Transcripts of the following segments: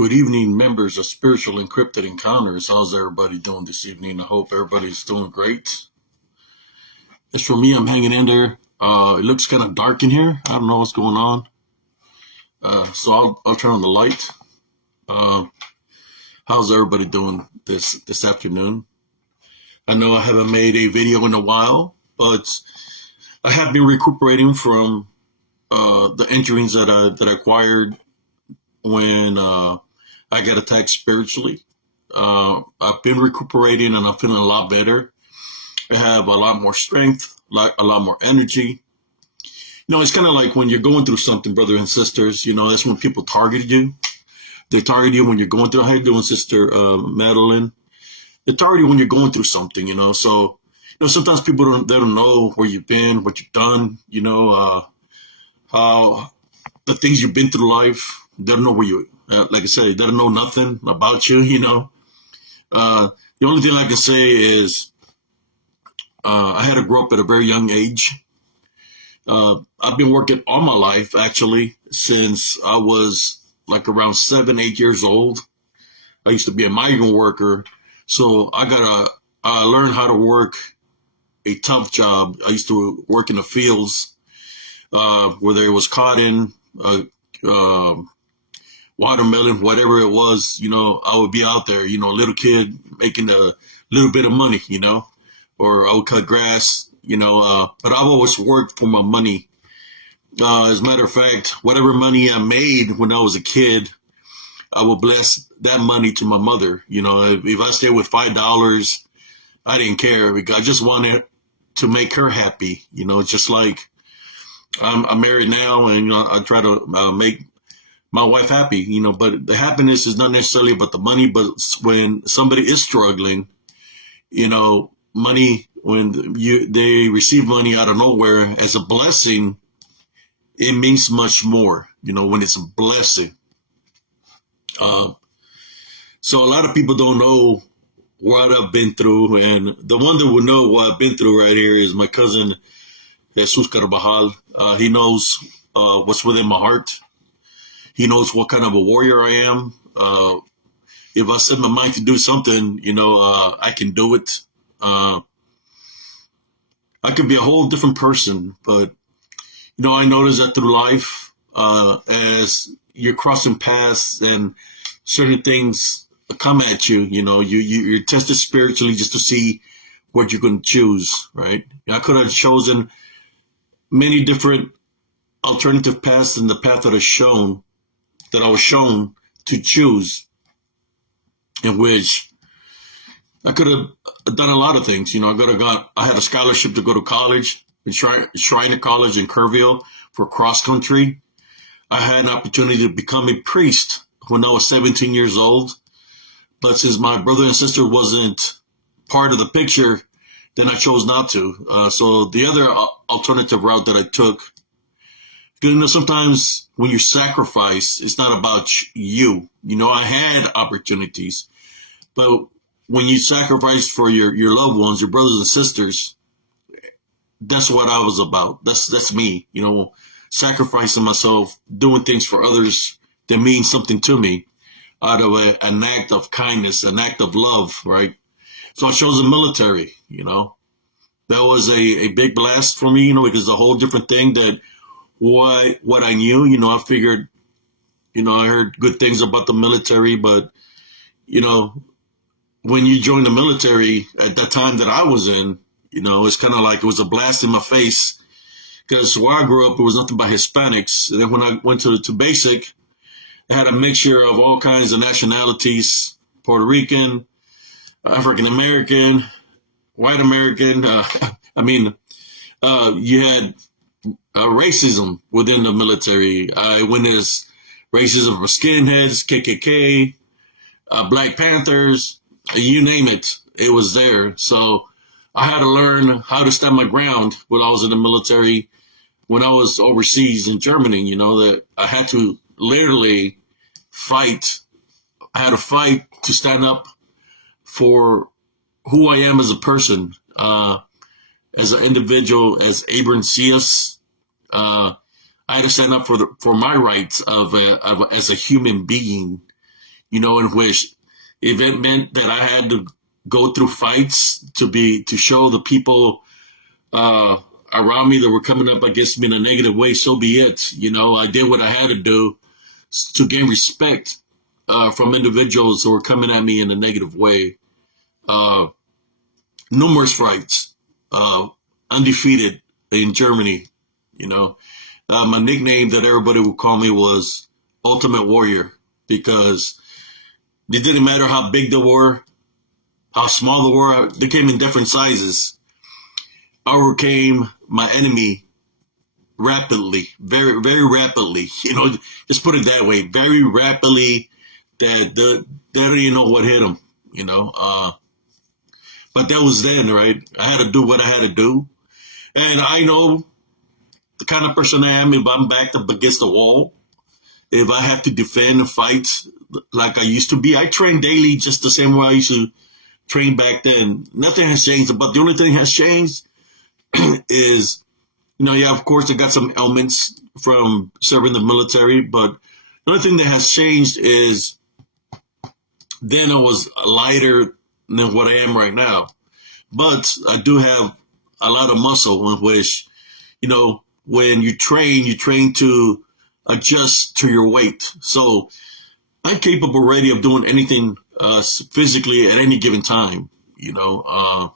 Good evening, members of Spiritual Encrypted Encounters. How's everybody doing this evening? I hope everybody's doing great. As for me, I'm hanging in there. It looks kind of dark in here. I don't know what's going on. So I'll turn on the light. Uh, how's everybody doing this afternoon? I know I haven't made a video in a while, but I have been recuperating from the injuries that I acquired when I got attacked spiritually. I've been recuperating and I'm feeling a lot better. I have a lot more strength, a lot more energy. It's kind of like when you're going through something, brothers and sisters, that's when people target you. They target you when you're going through, how you doing, Sister Madeline? They target you when you're going through something, So, sometimes people they don't know where you've been, what you've done, how the things you've been through life. They don't know where you, like I said, they don't know nothing about you, The only thing I can say is I had to grow up at a very young age. I've been working all my life, actually, since I was like around 7, 8 years old. I used to be a migrant worker. So I learned how to work a tough job. I used to work in the fields, whether it was cotton, watermelon, whatever it was, I would be out there, little kid making a little bit of money, or I would cut grass, but I've always worked for my money. As a matter of fact, whatever money I made when I was a kid, I would bless that money to my mother. If I stayed with $5, I didn't care because I just wanted to make her happy. Just like I'm married now, and I try to make my wife happy. But the happiness is not necessarily about the money, but when somebody is struggling, money, when they receive money out of nowhere as a blessing, it means much more, when it's a blessing. So a lot of people don't know what I've been through, and the one that will know what I've been through right here is my cousin, Jesus Carvajal. He knows what's within my heart. He knows what kind of a warrior I am. If I set my mind to do something, I can do it. I could be a whole different person, but, I notice that through life, as you're crossing paths and certain things come at you, you're tested spiritually just to see what you're going to choose, right? I could have chosen many different alternative paths than the path that I was shown to choose, in which I could have done a lot of things. I had a scholarship to go to college, Shriner College in Kerrville for cross country. I had an opportunity to become a priest when I was 17 years old. But since my brother and sister wasn't part of the picture, then I chose not to. So the other alternative route that I took, because sometimes when you sacrifice, it's not about you. I had opportunities, but when you sacrifice for your loved ones, your brothers and sisters, that's what I was about. That's me, sacrificing myself, doing things for others that mean something to me out of an act of kindness, an act of love, right? So I chose the military, That was a big blast for me, because it's a whole different thing that what I knew, I figured, I heard good things about the military, but, when you join the military at that time that I was in, it's kind of like it was a blast in my face, because where I grew up, it was nothing but Hispanics. And then when I went to basic, I had a mixture of all kinds of nationalities: Puerto Rican, African American, white American. You had racism within the military. I witnessed racism for skinheads, KKK, Black Panthers, you name it, it was there. So I had to learn how to stand my ground when I was in the military. When I was overseas in Germany, that I had to literally fight. I had to fight to stand up for who I am as a person, as an individual, as Abram Cius. I had to stand up for my rights as a human being, in which if it meant that I had to go through fights to show the people around me that were coming up against me in a negative way, so be it. I did what I had to do to gain respect from individuals who were coming at me in a negative way. Numerous fights, undefeated in Germany. My nickname that everybody would call me was Ultimate Warrior, because it didn't matter how big they were, how small they were. They came in different sizes. I overcame my enemy rapidly, very, very rapidly. Just put it that way, very rapidly. That they don't even know what hit them. But that was then, right? I had to do what I had to do, and I know the kind of person I am. If I'm backed up against the wall, if I have to defend and fight like I used to be, I train daily just the same way I used to train back then. Nothing has changed, but the only thing has changed is, of course, I got some elements from serving the military, but the only thing that has changed is then I was lighter than what I am right now. But I do have a lot of muscle in which, when you train to adjust to your weight. So I'm capable already of doing anything physically at any given time. How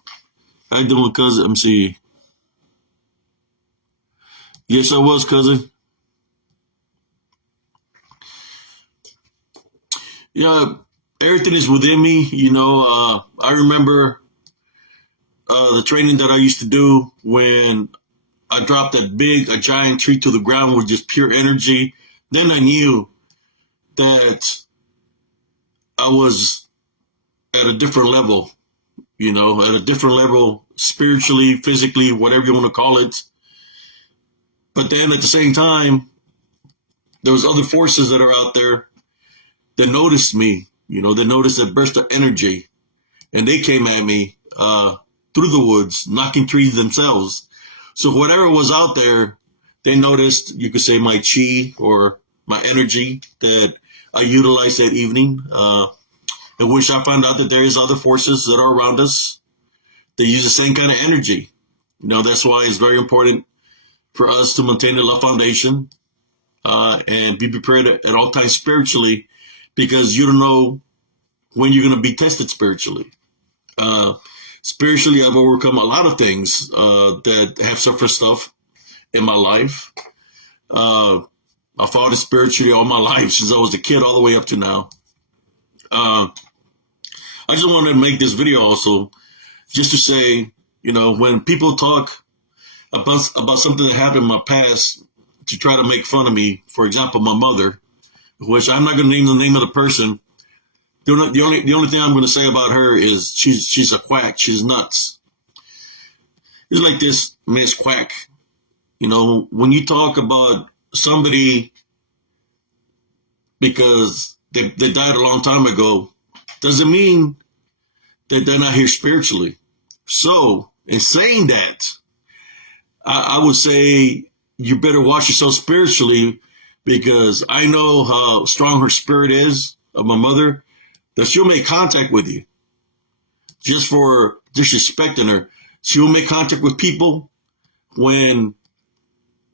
you doing, cousin? Let me see. Yes, I was, cousin. Yeah, everything is within me. I remember the training that I used to do when I dropped a giant tree to the ground with just pure energy. Then I knew that I was at a different level, at a different level, spiritually, physically, whatever you want to call it. But then at the same time, there was other forces that are out there that noticed me, they noticed that burst of energy, and they came at me through the woods, knocking trees themselves. So whatever was out there, they noticed, you could say, my chi or my energy that I utilized that evening. In which I found out that there is other forces that are around us that use the same kind of energy. That's why it's very important for us to maintain the love foundation and be prepared at all times spiritually, because you don't know when you're going to be tested spiritually. Spiritually, I've overcome a lot of things that have suffered stuff in my life. I fought it spiritually all my life since I was a kid all the way up to now. I just wanted to make this video also just to say, when people talk about something that happened in my past to try to make fun of me, for example, my mother, which I'm not going to name the name of the person. The only thing I'm going to say about her is she's a quack. She's nuts. It's like this, Miss Quack. When you talk about somebody because they died a long time ago, doesn't mean that they're not here spiritually. So, in saying that, I would say you better watch yourself spiritually, because I know how strong her spirit is, of my mother, that she'll make contact with you just for disrespecting her. She will make contact with people when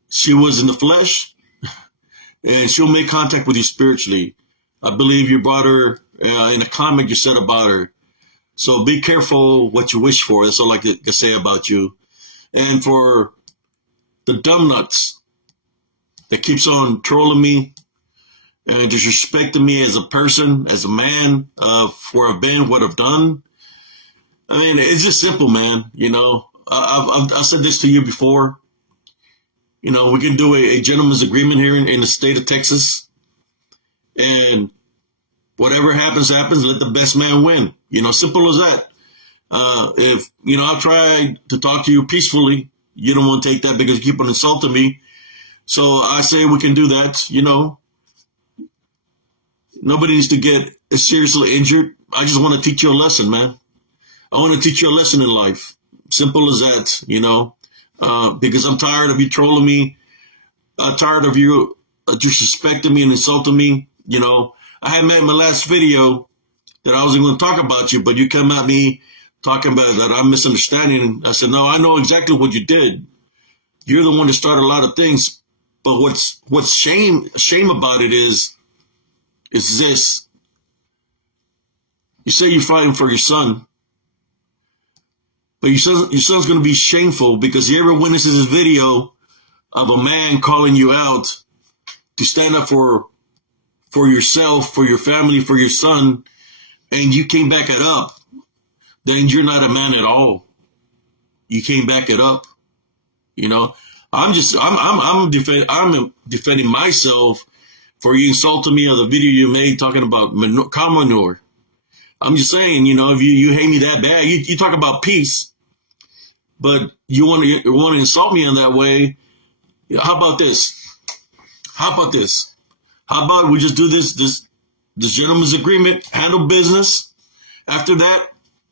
she was in the flesh, and she'll make contact with you spiritually. I believe you brought her in a comment you said about her. So be careful what you wish for. That's all I can say about you. And for the dumb nuts that keeps on trolling me and disrespecting me as a person, as a man, for I've been, what I've done. I mean, it's just simple, man. I've said this to you before. We can do a gentleman's agreement here in the state of Texas, and whatever happens, happens. Let the best man win. Simple as that. If I've tried to talk to you peacefully, you don't want to take that because you keep on insulting me. So I say we can do that. Nobody needs to get seriously injured. I just want to teach you a lesson, man. I want to teach you a lesson in life. Simple as that, because I'm tired of you trolling me. I'm tired of you disrespecting me and insulting me. I had made my last video that I wasn't going to talk about you, but you come at me talking about that I'm misunderstanding. I said, no, I know exactly what you did. You're the one that started a lot of things. But what's shame about it is this. You say you're fighting for your son, but your son's going to be shameful because he ever witnesses this video of a man calling you out to stand up for yourself, for your family, for your son, and you can't back it up, then you're not a man at all. You can't back it up. You know, I'm defending myself for you insulting me on the video you made talking about cow manure. I'm just saying, you know, if you hate me that bad, you talk about peace, but you want to insult me in that way. How about this? How about we just do this gentleman's agreement, handle business. After that,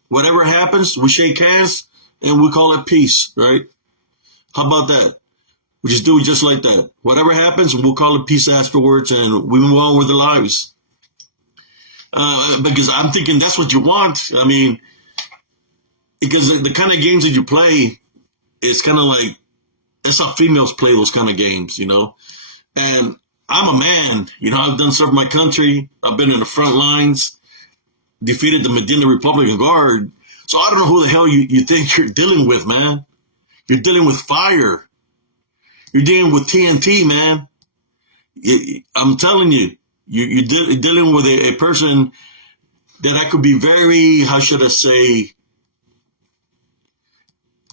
whatever happens, we shake hands and we call it peace, right? How about that? We just do it just like that. Whatever happens, we'll call it peace afterwards and we move on with our lives. Because I'm thinking that's what you want. I mean, because the kind of games that you play, it's kind of like, that's how females play those kind of games, you know? And I'm a man, you know, I've done served my country. I've been in the front lines, defeated the Medina Republican Guard. So I don't know who the hell you think you're dealing with, man. You're dealing with fire. You're dealing with TNT, man. I'm telling you, you're dealing with a person that I could be very, how should I say,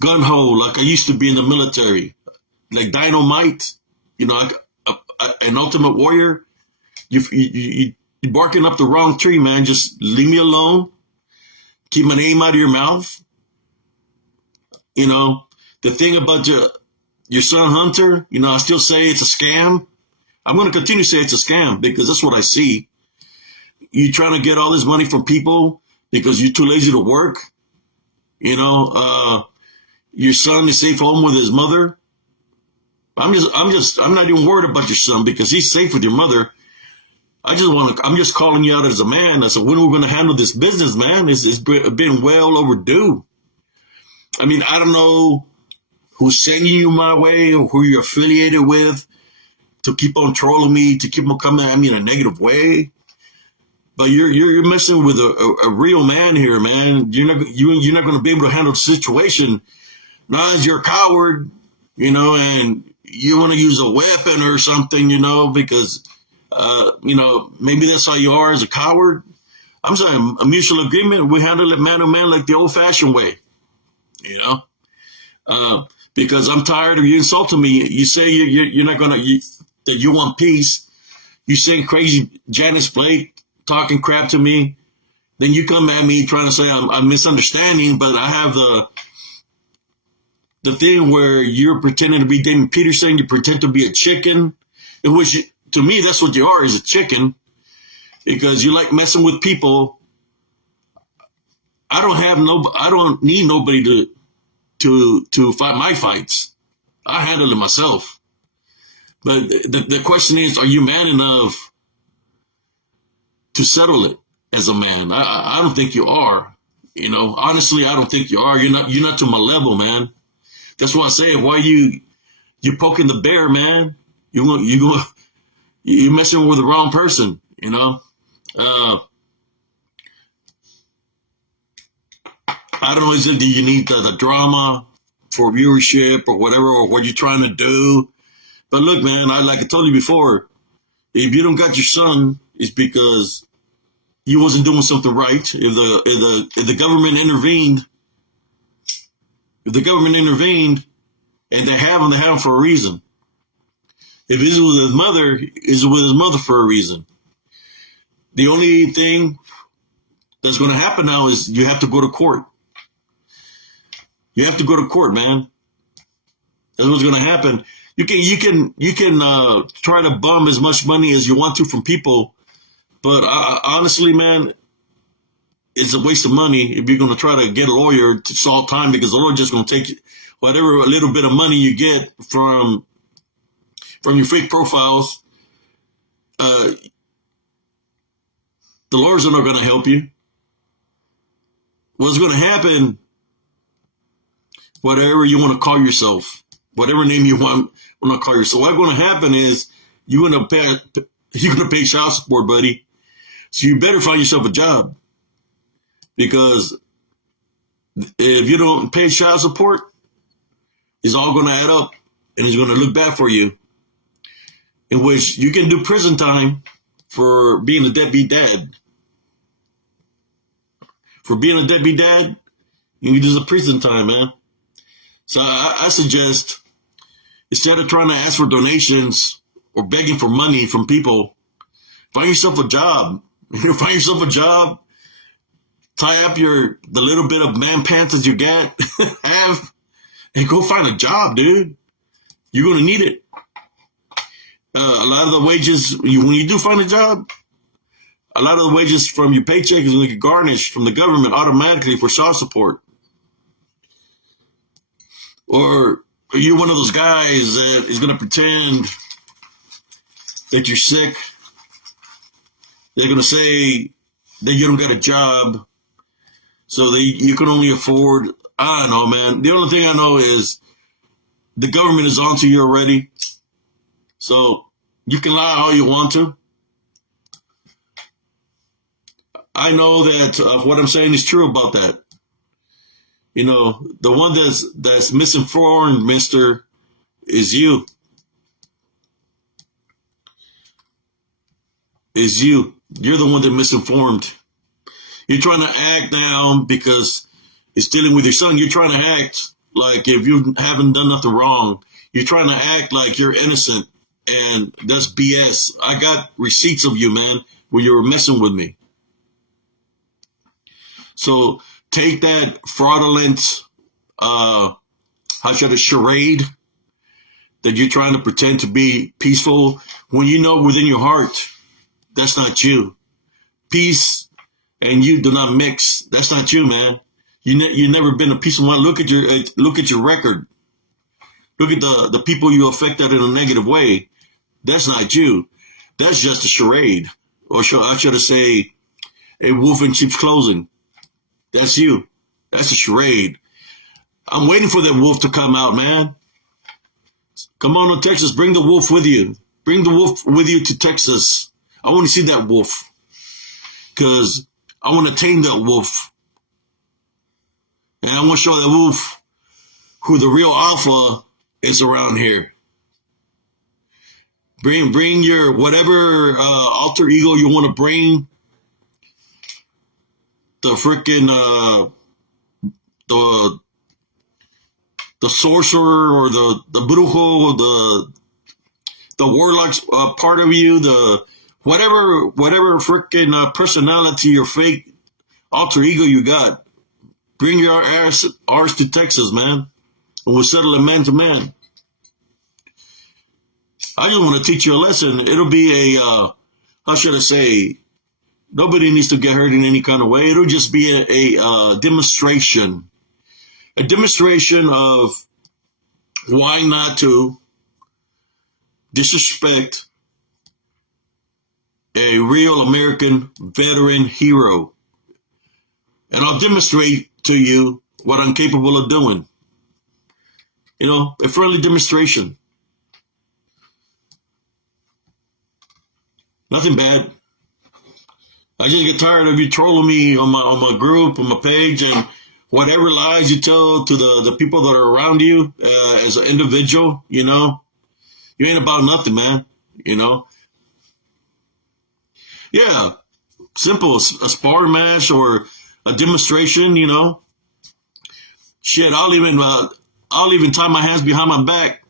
gun-ho, like I used to be in the military. Like Dynamite, you know, an ultimate warrior. You're barking up the wrong tree, man. Just leave me alone. Keep my name out of your mouth. You know, the thing about your son Hunter, you know, I still say it's a scam. I'm going to continue to say it's a scam because that's what I see. You trying to get all this money from people because you're too lazy to work. You know, your son is safe home with his mother. I'm not even worried about your son because he's safe with your mother. I'm just calling you out as a man. I said, when are we going to handle this business, man? It's been well overdue. I mean, I don't know who's sending you my way or who you're affiliated with to keep on trolling me, to keep on coming at me in a negative way. But you're messing with a real man here, man. You're not going to be able to handle the situation. Not as you're a coward, you know, and you want to use a weapon or something, you know, because, you know, maybe that's how you are as a coward. I'm saying a mutual agreement. We handle it man to man like the old-fashioned way, you know. Because I'm tired of you insulting me. You say you're not gonna that you want peace. You say crazy Janice Blake talking crap to me. Then you come at me trying to say I'm misunderstanding, but I have the thing where you're pretending to be Damon Peterson. You pretend to be a chicken, which to me that's what you are, is a chicken, because you like messing with people. I don't need nobody to fight my fights. I handle it myself. But the question is, are you man enough to settle it as a man? I don't think you are. You know, honestly, I don't think you are. You're not to my level, man. That's why I say, why you poking the bear, man? You're messing with the wrong person. You know. I don't know, do you need the drama for viewership or whatever, or what you're trying to do? But look, man, like I told you before, if you don't got your son, it's because you wasn't doing something right. If the government intervened, and they have him for a reason. If he's with his mother, he's with his mother for a reason. The only thing that's going to happen now is you have to go to court. You have to go to court, man. That's what's going to happen. You can try to bum as much money as you want to from people, but honestly, man, it's a waste of money if you're going to try to get a lawyer to solve time, because the lawyer just going to take whatever little bit of money you get from your fake profiles. The lawyers are not going to help you. What's going to happen, whatever you want to call yourself, whatever name you want to call yourself, what's going to happen is you're going to pay child support, buddy. So you better find yourself a job, because if you don't pay child support, it's all going to add up, and it's going to look bad for you, in which you can do prison time for being a deadbeat dad. For being a deadbeat dad, you can do some prison time, man. So I suggest, instead of trying to ask for donations or begging for money from people, find yourself a job. Find yourself a job. Tie up the little bit of man pants that you have, and go find a job, dude. You're gonna need it. A lot of the wages, when you do find a job, a lot of the wages from your paycheck is going to get garnished from the government automatically for child support. Or you're one of those guys that is going to pretend that you're sick. They're going to say that you don't got a job, so you can only afford, I don't know, man. The only thing I know is the government is onto you already. So you can lie all you want to. I know that what I'm saying is true about that. The one that's misinformed, mister, is you. Is you. You're the one that misinformed. You're trying to act now because it's dealing with your son. You're trying to act like if you haven't done nothing wrong. You're trying to act like you're innocent, and that's BS. I got receipts of you, man, where you were messing with me. So take that fraudulent, charade that you're trying to pretend to be peaceful when you know within your heart that's not you. Peace and you do not mix. That's not you, man. You've never been a peaceful man. Look at your record. Look at the people you affected in a negative way. That's not you. That's just a charade, or I should say, a wolf in sheep's clothing. That's you. That's a charade. I'm waiting for that wolf to come out, man. Come on to Texas. Bring the wolf with you. Bring the wolf with you to Texas. I want to see that wolf, because I want to tame that wolf. And I want to show that wolf who the real alpha is around here. Bring your whatever alter ego you want to bring. The freaking the sorcerer, or the brujo, the warlock's part of you, the whatever freaking personality or fake alter ego you got. Bring your ours to Texas, man, and we'll settle it man to man. I just want to teach you a lesson. It'll be how should I say? Nobody needs to get hurt in any kind of way. It'll just be a demonstration. A demonstration of why not to disrespect a real American veteran hero. And I'll demonstrate to you what I'm capable of doing. A friendly demonstration. Nothing bad. I just get tired of you trolling me on my group, on my page, and whatever lies you tell to the people that are around you as an individual. You ain't about nothing, man. Yeah, simple, a sparring match or a demonstration. Shit, I'll even tie my hands behind my back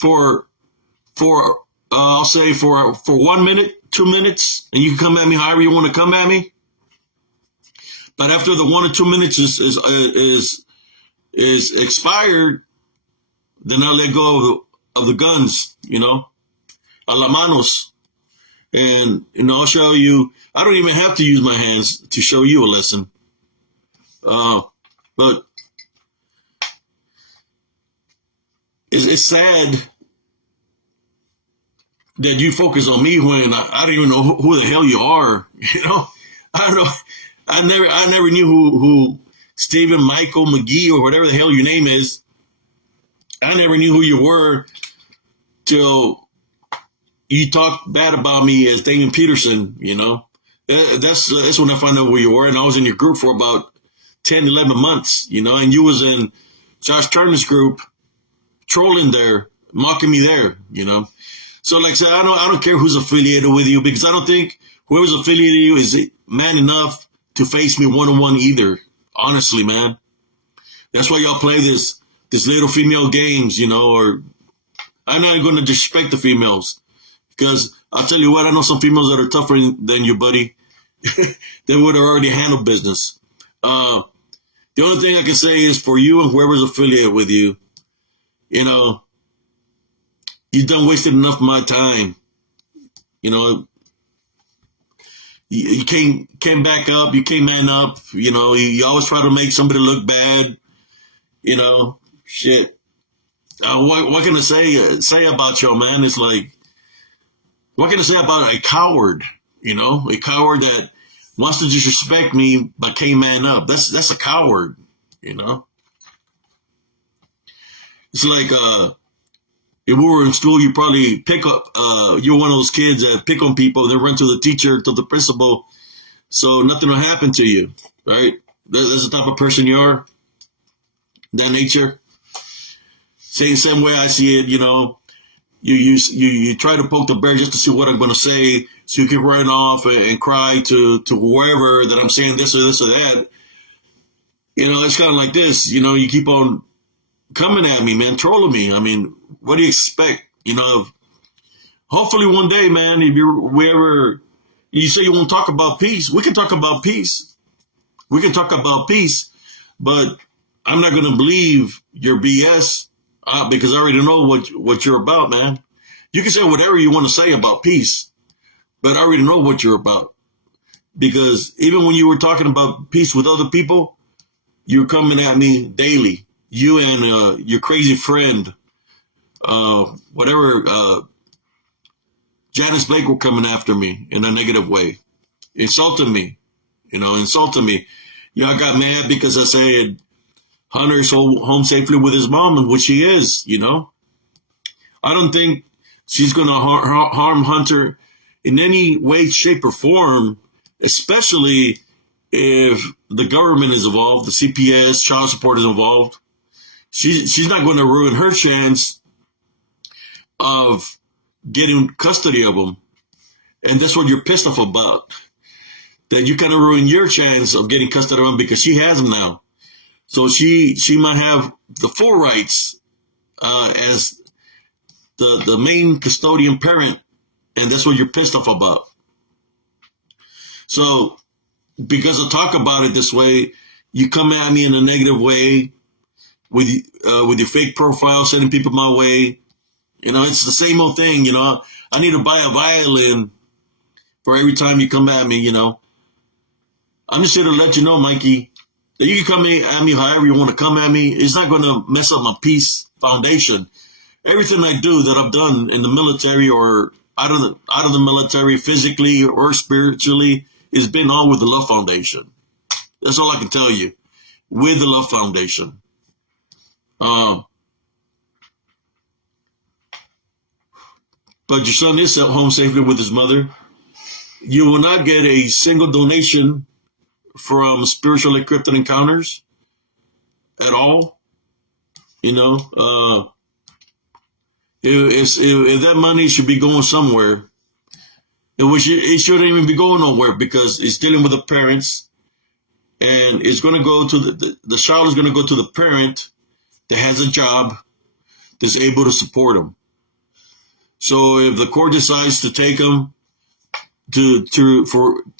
for I'll say for 1 minute, 2 minutes, and you can come at me however you want to come at me. But after the 1 or 2 minutes is expired, then I'll let go of the guns, a la manos. And, I'll show you. I don't even have to use my hands to show you a lesson. But it's sad that you focus on me when I don't even know who the hell you are. You know, I don't know. I never knew who Stephen Michael McGee or whatever the hell your name is. I never knew who you were till you talked bad about me as Damon Peterson. You know, that's when I found out who you were, and I was in your group for about 10, 11 months. You know, and you was in Josh Turner's group, trolling there, mocking me there. You know. So, like I said, I don't care who's affiliated with you, because I don't think whoever's affiliated with you is man enough to face me one-on-one either. Honestly, man. That's why y'all play this little female games, you know, or I'm not going to disrespect the females, because I'll tell you what, I know some females that are tougher than you, buddy. They would have already handled business. The only thing I can say is for you and whoever's affiliated with you, you know, you've done wasted enough of my time. You know, you came back up, you came man up. You know, you always try to make somebody look bad. You know, shit. What can I say about you, man? It's like, what can I say about a coward? You know, a coward that wants to disrespect me but came man up. That's a coward. You know, it's like if we were in school, you probably pick up. You're one of those kids that pick on people. They run to the teacher, to the principal, so nothing will happen to you, right? That's the type of person you are. That nature. Same way I see it. You know, you try to poke the bear just to see what I'm going to say, so you can run off and cry to whoever that I'm saying this or that. You know, it's kind of like this. You know, you keep on coming at me, man, trolling me. I mean, what do you expect? You know, hopefully one day, man, if you say you won't talk about peace, we can talk about peace. We can talk about peace, but I'm not going to believe your BS because I already know what you're about, man. You can say whatever you want to say about peace, but I already know what you're about. Because even when you were talking about peace with other people, you're coming at me daily. You and your crazy friend, Janice Blake were coming after me in a negative way, insulting me. You know, You know, I got mad because I said Hunter's home safely with his mom, which he is. You know, I don't think she's going to harm Hunter in any way, shape, or form, especially if the government is involved, the CPS, child support is involved. She's not going to ruin her chance of getting custody of him. And that's what you're pissed off about. That you kind of ruin your chance of getting custody of him because she has him now. So she might have the full rights as the main custodian parent, and that's what you're pissed off about. So because I talk about it this way, you come at me in a negative way with your fake profile, sending people my way. You know, it's the same old thing. You know, I need to buy a violin for every time you come at me. You know, I'm just here to let you know, Mikey, that you can come at me however you want to come at me. It's not going to mess up my peace foundation. Everything I do that I've done in the military or out of the military, physically or spiritually, has been all with the Love Foundation. That's all I can tell you. With the Love Foundation. But your son is at home safely with his mother. You will not get a single donation from Spiritual Encrypted Encounters at all. You know, if that money should be going somewhere, it shouldn't even be going nowhere because it's dealing with the parents, and it's going to go to the child is going to go to the parent that has a job that's able to support them. So if the court decides to take him to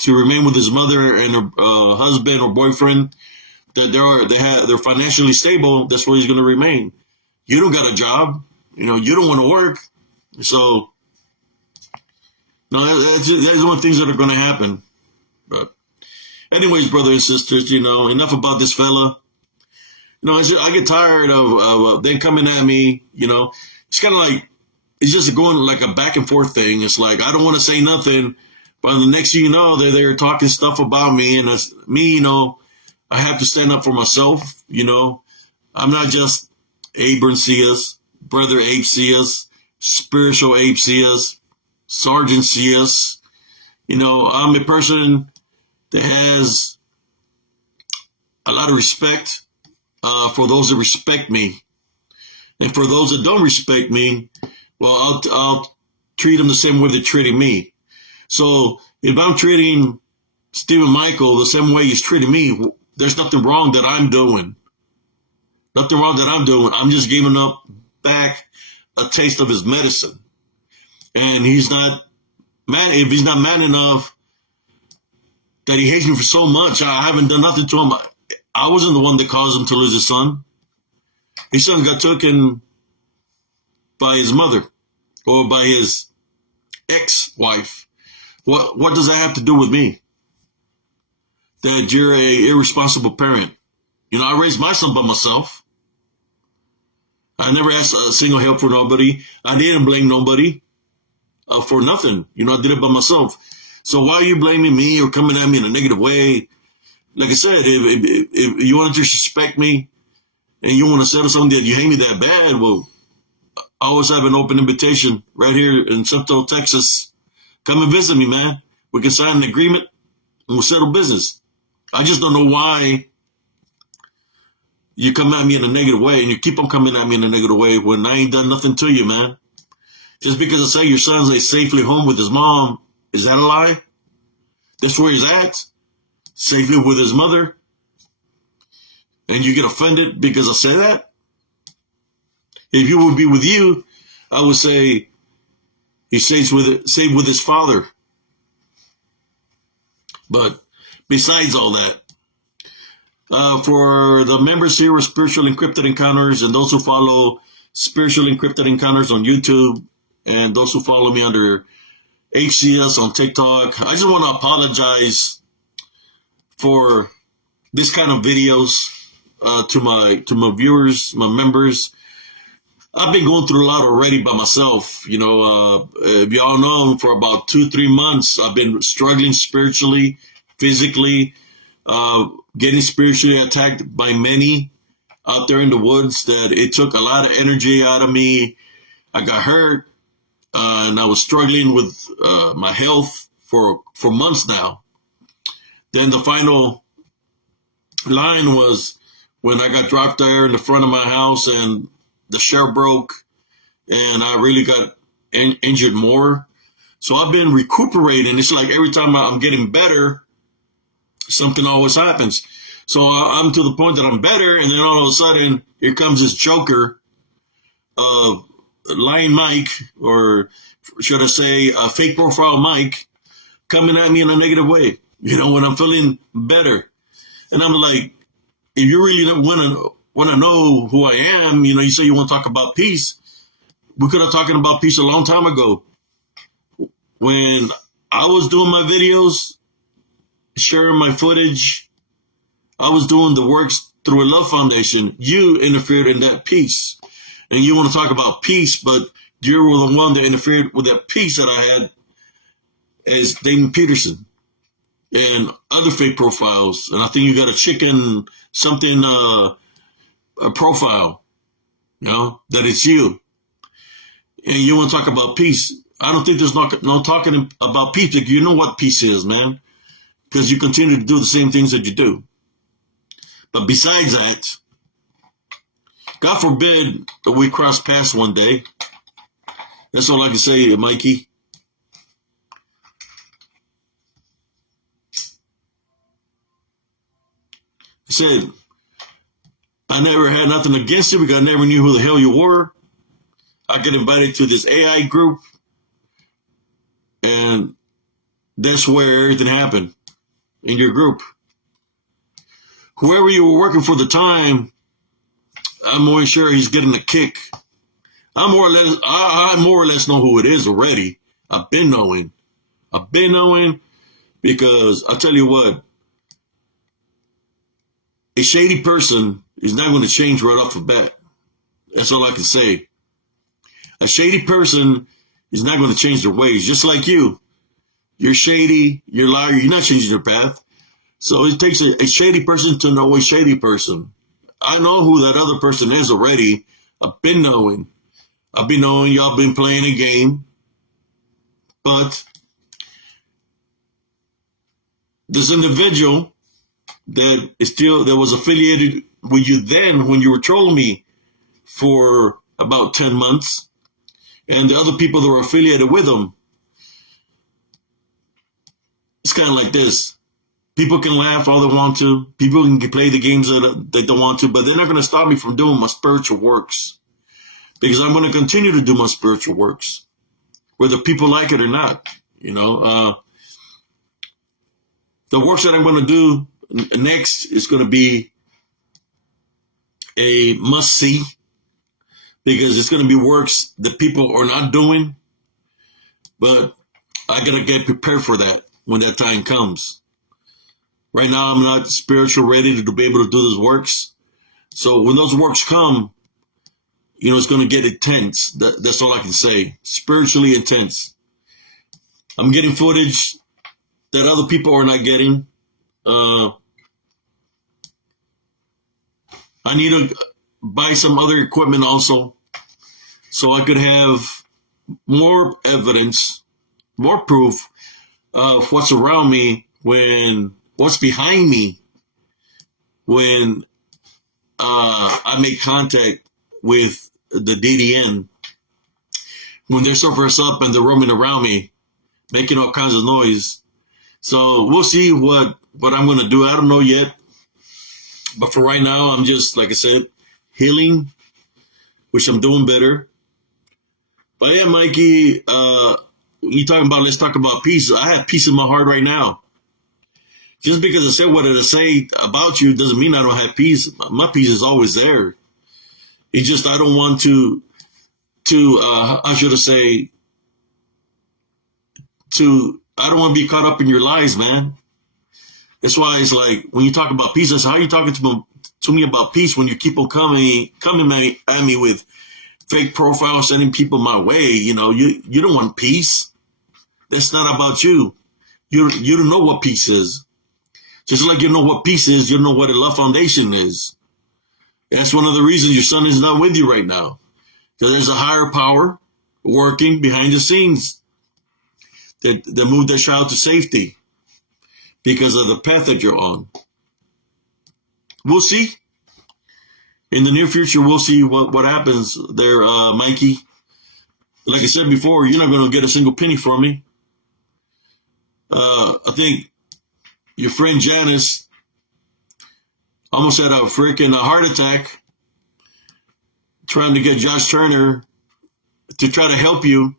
remain with his mother and her husband or boyfriend, that they're financially stable, that's where he's going to remain. You don't got a job, you know, you don't want to work, so no, that's one of the things that are going to happen. But anyways, brothers and sisters, you know, enough about this fella. You know, I get tired of them coming at me. You know, it's kind of like it's just going like a back and forth thing. It's like I don't want to say nothing, but the next thing you know, they're talking stuff about me, and it's me. I have to stand up for myself. I'm not just Abram Cias, Brother Abe Cias, Spiritual Abe Cias, Sergeant Cias. I'm a person that has a lot of respect for those that respect me. And for those that don't respect me, well, I'll treat them the same way they're treating me. So if I'm treating Stephen Michael the same way he's treating me, there's nothing wrong that I'm doing. Nothing wrong that I'm doing. I'm just giving up back a taste of his medicine. And he's not mad. If he's not mad enough that he hates me for so much, I haven't done nothing to him. I wasn't the one that caused him to lose his son. His son got taken by his mother or by his ex-wife. What does that have to do with me? That you're a irresponsible parent. I raised my son by myself. I never asked a single help for nobody. I didn't blame nobody for nothing. I did it by myself. So why are you blaming me or coming at me in a negative way? Like I said, if you want to disrespect me and you want to settle something that you hate me that bad, well, I always have an open invitation right here in Central Texas. Come and visit me, man. We can sign an agreement and we'll settle business. I just don't know why you come at me in a negative way and you keep on coming at me in a negative way when I ain't done nothing to you, man. Just because I say your son's safely home with his mom, is that a lie? That's where he's at? Safely with his mother? And you get offended because I say that? If you would be with you, I would say he's safe with his father. But besides all that, for the members here of Spiritual Encrypted Encounters and those who follow Spiritual Encrypted Encounters on YouTube and those who follow me under HCS on TikTok, I just want to apologize for this kind of videos to my viewers, my members. I've been going through a lot already by myself. If y'all know, for about 2-3 months, I've been struggling spiritually, physically, getting spiritually attacked by many out there in the woods. That it took a lot of energy out of me. I got hurt, and I was struggling with my health for months now. Then the final line was when I got dropped there in the front of my house and the shell broke and I really got injured more. So I've been recuperating. It's like every time I'm getting better, something always happens. So I'm to the point that I'm better, and then all of a sudden, here comes this joker, lying Mike, or should I say, a fake profile Mike, coming at me in a negative way, when I'm feeling better. And I'm like, if you really want to know who I am, you say you want to talk about peace. We could have talked about peace a long time ago. When I was doing my videos, sharing my footage, I was doing the works through a love foundation. You interfered in that peace. And you want to talk about peace, but you were the one that interfered with that peace that I had as Damon Peterson and other fake profiles. And I think you got a chicken something a profile, that it's you. And you want to talk about peace. I don't think there's no talking about peace. You know what peace is, man. Because you continue to do the same things that you do. But besides that, God forbid that we cross paths one day. That's all I can say, Mikey. I said, I never had nothing against you because I never knew who the hell you were. I got invited to this AI group, and that's where everything happened, in your group. Whoever you were working for at the time, I'm more sure he's getting a kick. I more or less know who it is already. I've been knowing because I'll tell you what, a shady person is not going to change right off the bat. That's all I can say. A shady person is not going to change their ways, just like you. You're shady, you're a liar, you're not changing your path. So it takes a shady person to know a shady person. I know who that other person is already. I've been knowing y'all been playing a game, but this individual that was affiliated with you then when you were trolling me for about 10 months, and the other people that were affiliated with him, it's kind of like this. People can laugh all they want to. People can play the games that they don't want to, but they're not going to stop me from doing my spiritual works, because I'm going to continue to do my spiritual works, whether people like it or not. The works that I'm going to do next is going to be a must-see, because it's going to be works that people are not doing, but I got to get prepared for that when that time comes. Right now, I'm not spiritual ready to be able to do those works. So when those works come, it's going to get intense. That's all I can say. Spiritually intense. I'm getting footage that other people are not getting. I need to buy some other equipment also, so I could have more evidence, more proof of what's around me, what's behind me when I make contact with the DDN, when they're so first up and they're roaming around me, making all kinds of noise. So we'll see what I'm going to do. I don't know yet. But for right now, I'm just, like I said, healing, which I'm doing better. But yeah, Mikey, you talking about, let's talk about peace. I have peace in my heart right now. Just because I said what I say about you doesn't mean I don't have peace. My peace is always there. It's just I don't want to I should say, I don't want to be caught up in your lies, man. That's why it's like, when you talk about peace, that's how you talking to me about peace when you keep on coming at me with fake profiles, sending people my way. You don't want peace. That's not about you. You don't know what peace is. Just like you know what peace is, you know what a love foundation is. That's one of the reasons your son is not with you right now. Because there's a higher power working behind the scenes that moved that child to safety because of the path that you're on. We'll see. In the near future, we'll see what happens there, Mikey. Like I said before, you're not going to get a single penny from me. I think your friend Janice almost had a freaking heart attack trying to get Josh Turner to try to help you,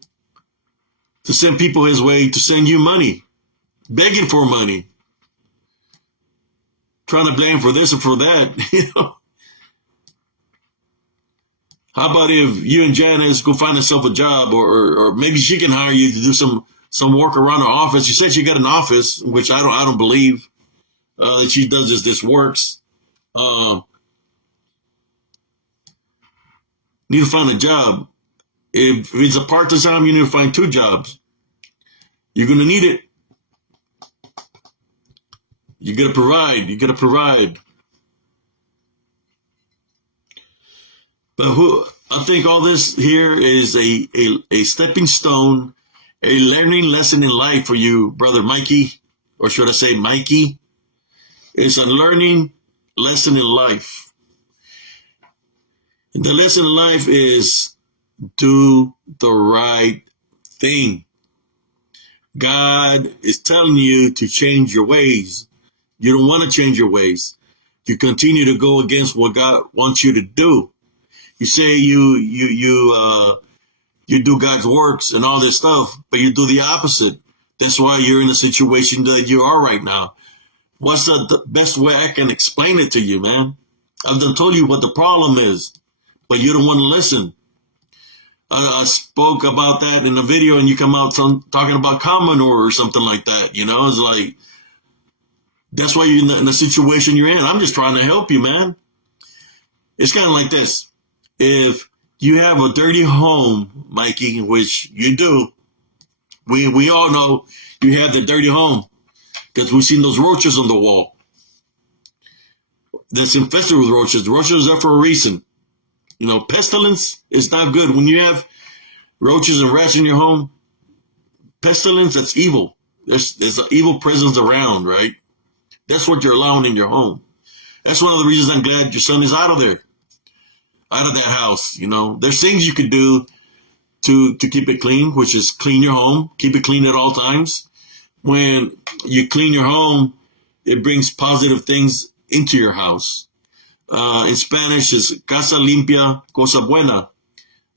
to send people his way, to send you money, begging for money, trying to blame for this and for that. How about if you and Janice go find herself a job, or maybe she can hire you to do some work around her office. She said she got an office, which I don't believe that she does this works. Need to find a job. If it's a part-time, you need to find 2 jobs. You're going to need it. You got to provide. But I think all this here is a stepping stone, a learning lesson in life for you, brother Mikey, or should I say Mikey? It's a learning lesson in life. And the lesson in life is do the right thing. God is telling you to change your ways. You don't want to change your ways. You continue to go against what God wants you to do. You say you do God's works and all this stuff, but you do the opposite. That's why you're in the situation that you are right now. What's the best way I can explain it to you, man? I've done told you what the problem is, but you don't want to listen. I spoke about that in a video, and you come out talking about Commodore or something like that. It's like, that's why you're in the situation you're in. I'm just trying to help you, man. It's kind of like this. If you have a dirty home, Mikey, which you do. We all know you have the dirty home because we've seen those roaches on the wall that's infested with roaches. The roaches are there for a reason. You know, pestilence is not good. When you have roaches and rats in your home, pestilence, that's evil. There's an evil presence around, right? That's what you're allowing in your home. That's one of the reasons I'm glad your son is out of there, out of that house. You know, there's things you could do to keep it clean, which is clean your home, keep it clean at all times. When you clean your home, it brings positive things into your house. In Spanish, is casa limpia, cosa buena.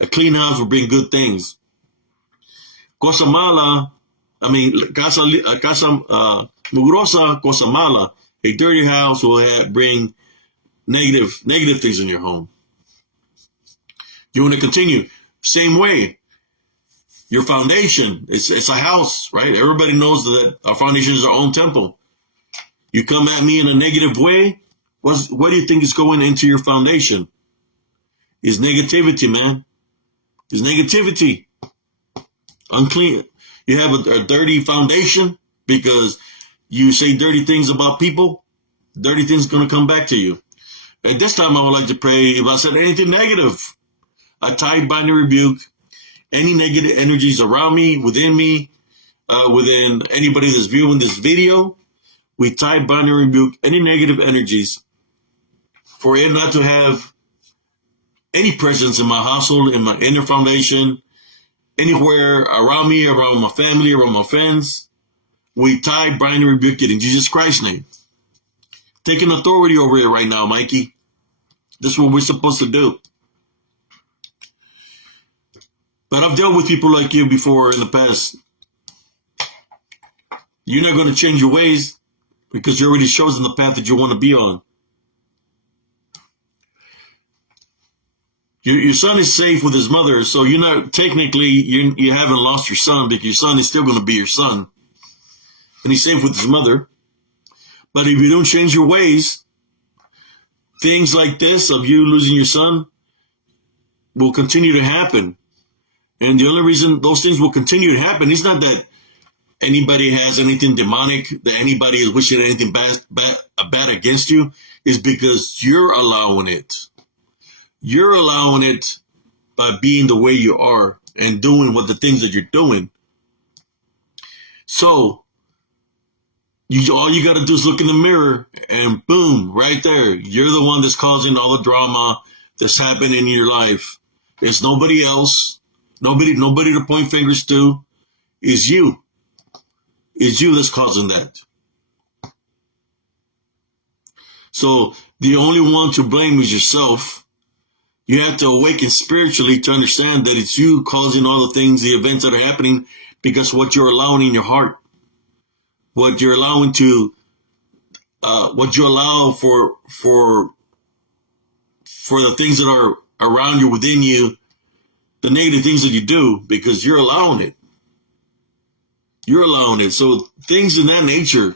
A clean house will bring good things. Cosa mala, casa mugrosa, cosa mala. A dirty house will bring negative things in your home. You want to continue? Same way. Your foundation, it's a house, right? Everybody knows that our foundation is our own temple. You come at me in a negative way, what do you think is going into your foundation? Is negativity, man. Is negativity. Unclean. You have a dirty foundation because you say dirty things about people. Dirty things going to come back to you. At this time, I would like to pray. If I said anything negative, I tie, bind, and rebuke any negative energies around me, within anybody that's viewing this video. We tie, bind, and rebuke any negative energies for it not to have any presence in my household, in my inner foundation, anywhere around me, around my family, around my friends. We tie, bind, and rebuke it in Jesus Christ's name. Taking authority over it right now, Mikey. This is what we're supposed to do. But I've dealt with people like you before in the past. You're not going to change your ways because you're already chosen the path that you want to be on. Your son is safe with his mother, so you're not technically you haven't lost your son because your son is still going to be your son, and he's safe with his mother. But if you don't change your ways, things like this of you losing your son will continue to happen. And the only reason those things will continue to happen is not that anybody has anything demonic, that anybody is wishing anything bad against you, is because you're allowing it. You're allowing it by being the way you are and doing what the things that you're doing. So, all you got to do is look in the mirror and boom, right there. You're the one that's causing all the drama that's happening in your life. There's nobody else. Nobody to point fingers to. Is you. Is you that's causing that. So, the only one to blame is yourself. You have to awaken spiritually to understand that it's you causing all the things, the events that are happening because what you're allowing in your heart, what you're allowing to, what you allow for the things that are around you, within you, the negative things that you do because you're allowing it. You're allowing it. So things in that nature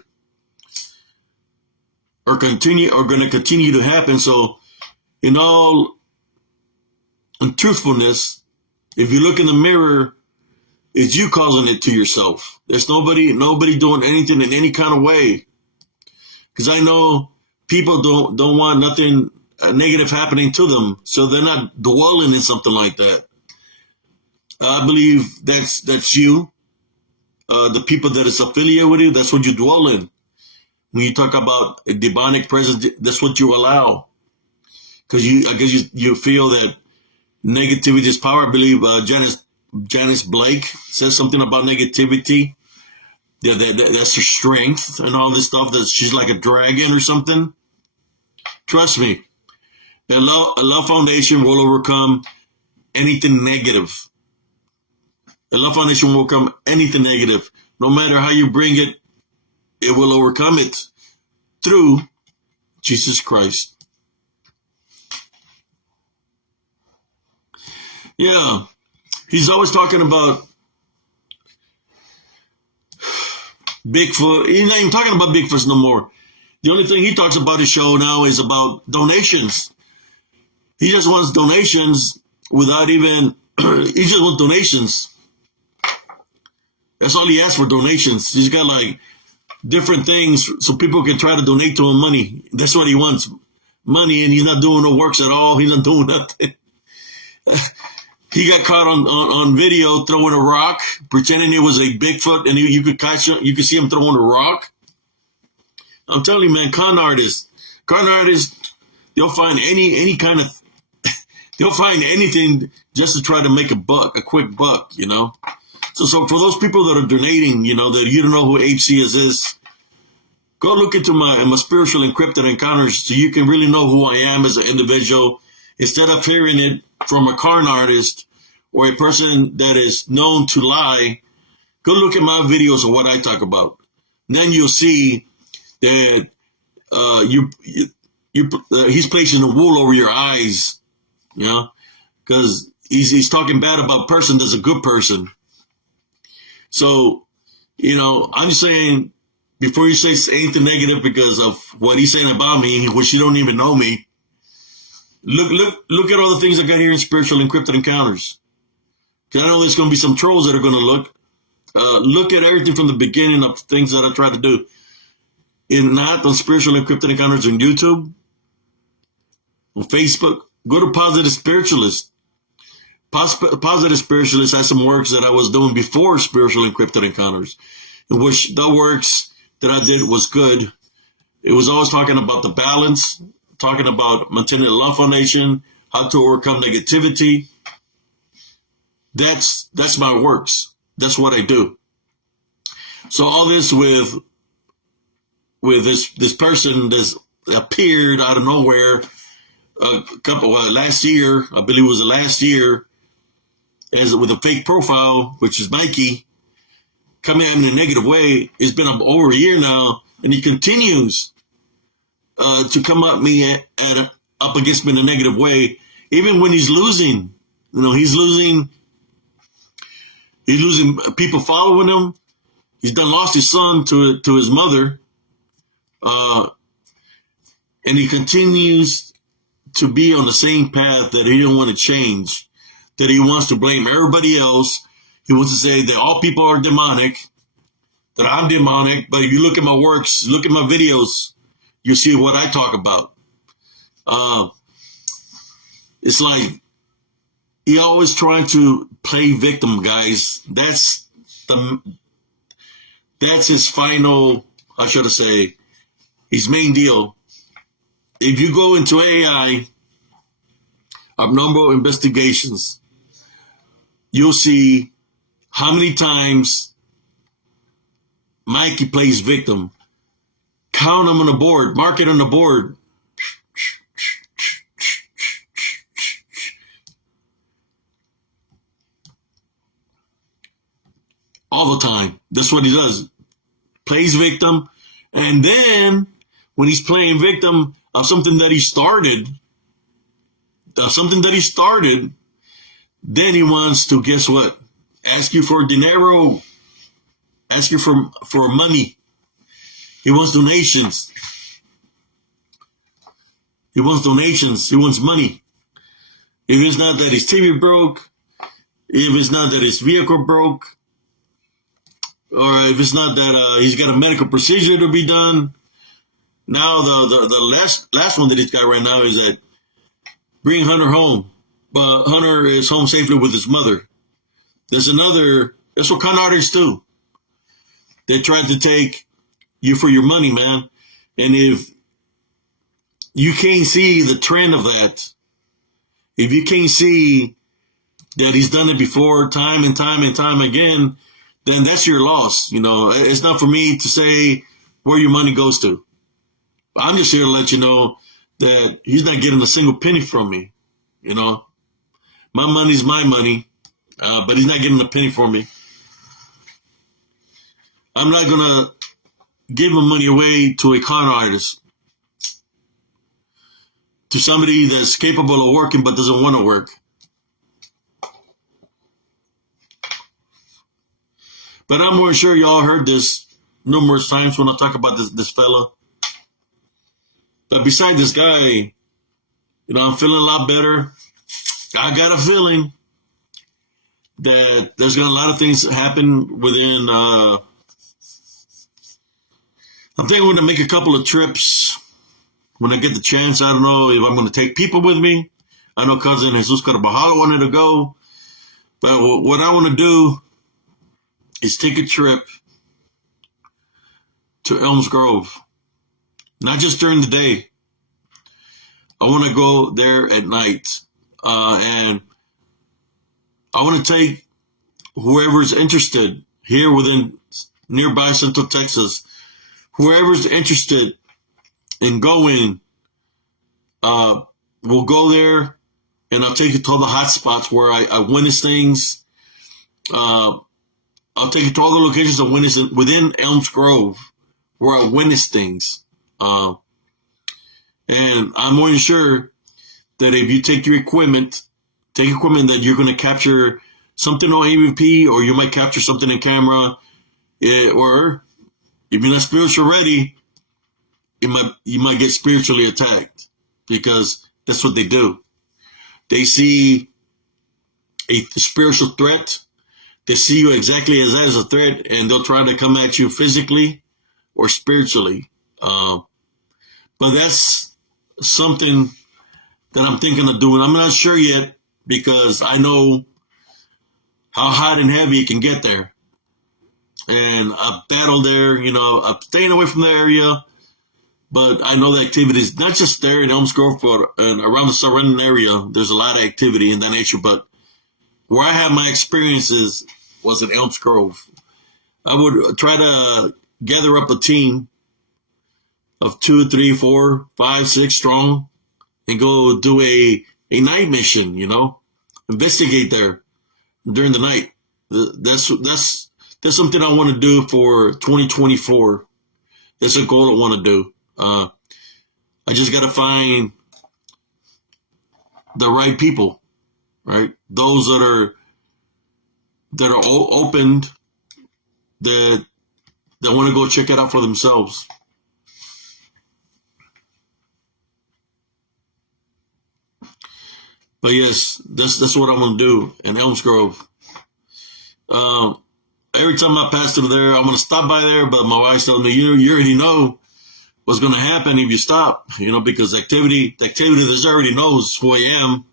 are going to continue to happen. So in all truthfulness, if you look in the mirror, it's you causing it to yourself. There's nobody doing anything in any kind of way. Because I know people don't want nothing negative happening to them, so they're not dwelling in something like that. I believe that's you. The people that is affiliated with you, that's what you dwell in. When you talk about a demonic presence, that's what you allow. Because I guess you feel that negativity is power. I believe Janice Blake says something about negativity. That's her strength and all this stuff. That she's like a dragon or something. Trust me, a love foundation will overcome anything negative. A love foundation will overcome anything negative. No matter how you bring it, it will overcome it through Jesus Christ. Yeah, he's always talking about Bigfoot. He's not even talking about Bigfoot no more. The only thing he talks about his show now is about donations. He just wants donations without even, he just wants donations. That's all he asks for, donations. He's got like different things so people can try to donate to him money. That's what he wants, money, and he's not doing no works at all. He's not doing nothing. He got caught on video throwing a rock, pretending it was a Bigfoot, and you could catch him. You could see him throwing a rock. I'm telling you, man, con artists, they'll find any kind of, they'll find anything just to try to make a quick buck, you know. So for those people that are donating, you know, that you don't know who HCS is, go look into my spiritual encrypted encounters so you can really know who I am as an individual, instead of hearing it from a con artist or a person that is known to lie. Go look at my videos of what I talk about. Then you'll see that he's placing the wool over your eyes, you know, because he's talking bad about a person that's a good person. So, you know, I'm saying, before you say anything negative because of what he's saying about me, which you don't even know me, look at all the things I got here in Spiritual Encrypted Encounters. Because I know there's going to be some trolls that are going to look at everything from the beginning of things that I try to do. If not on Spiritual Encrypted Encounters on YouTube, on Facebook, go to Positive Spiritualist. Positive Spiritualist has some works that I was doing before Spiritual Encrypted Encounters, in which the works that I did was good. It was always talking about the balance, talking about maintaining the love foundation, how to overcome negativity. That's my works. That's what I do. So all this with this person that's appeared out of nowhere last year, I believe it was the last year, as with a fake profile, which is Mikey, coming at me in a negative way. It's been over a year now, and he continues to come at me up against me in a negative way, even when he's losing. You know, he's losing people following him. He's done lost his son to his mother, and he continues to be on the same path that he don't want to change, that he wants to blame everybody else. He wants to say that all people are demonic, that I'm demonic. But if you look at my works, look at my videos, you see what I talk about. It's like he always trying to play victim, guys. That's his final, how should I say, his main deal. If you go into AI, abnormal investigations, you'll see how many times Mikey plays victim. Count them on the board, mark it on the board. All the time. That's what he does. Plays victim. And then when he's playing victim of something that he started, then he wants to, guess what? Ask you for dinero. Ask you for money. He wants donations. He wants money. If it's not that his TV broke, if it's not that his vehicle broke, or if it's not that he's got a medical procedure to be done. Now the last one that he's got right now is that bring Hunter home, but Hunter is home safely with his mother. That's what con artists do. They try to take you for your money, man. And if you can't see the trend of that, if you can't see that he's done it before time and time and time again, then that's your loss. You know, it's not for me to say where your money goes to. I'm just here to let you know that he's not getting a single penny from me. You know, my money's my money, but he's not getting a penny from me. I'm not going to give my money away to a con artist, to somebody that's capable of working but doesn't want to work. But I'm more sure y'all heard this numerous times when I talk about this fella. But besides this guy, you know, I'm feeling a lot better. I got a feeling that there's going to a lot of things happen within. I'm thinking I'm going to make a couple of trips when I get the chance. I don't know if I'm going to take people with me. I know cousin Jesus Carvajal wanted to go, but what I want to do is take a trip to Elms Grove, not just during the day. I want to go there at night, and I want to take whoever's interested here within nearby Central Texas, whoever's interested in going, we'll go there, and I'll take you to all the hot spots where I witness things. I'll take you to all the locations of witness within Elms Grove where I witness things. And I'm more than sure that if you take your equipment, that you're going to capture something on AVP, or you might capture something in camera, or if you're not spiritual ready, you might get spiritually attacked, because that's what they do. They see a spiritual threat. They see you exactly as that, as a threat, and they'll try to come at you physically or spiritually. But that's something that I'm thinking of doing. I'm not sure yet, because I know how hot and heavy it can get there. And I've battled there, I'm staying away from the area, but I know the activity is not just there in Elms Grove, but around the surrounding area. There's a lot of activity in that nature, but where I had my experiences was in Elms Grove. I would try to gather up a team of 2, 3, 4, 5, 6 strong and go do a night mission, investigate there during the night. That's something I want to do for 2024. That's a goal I want to do. I just got to find the right people, right? Those that are opened, that want to go check it out for themselves. But yes, that's what I want to do in Elms Grove. Every time I pass through there, I want to stop by there, but my wife's telling me, you already know what's going to happen if you stop, because the activity that already knows who I am.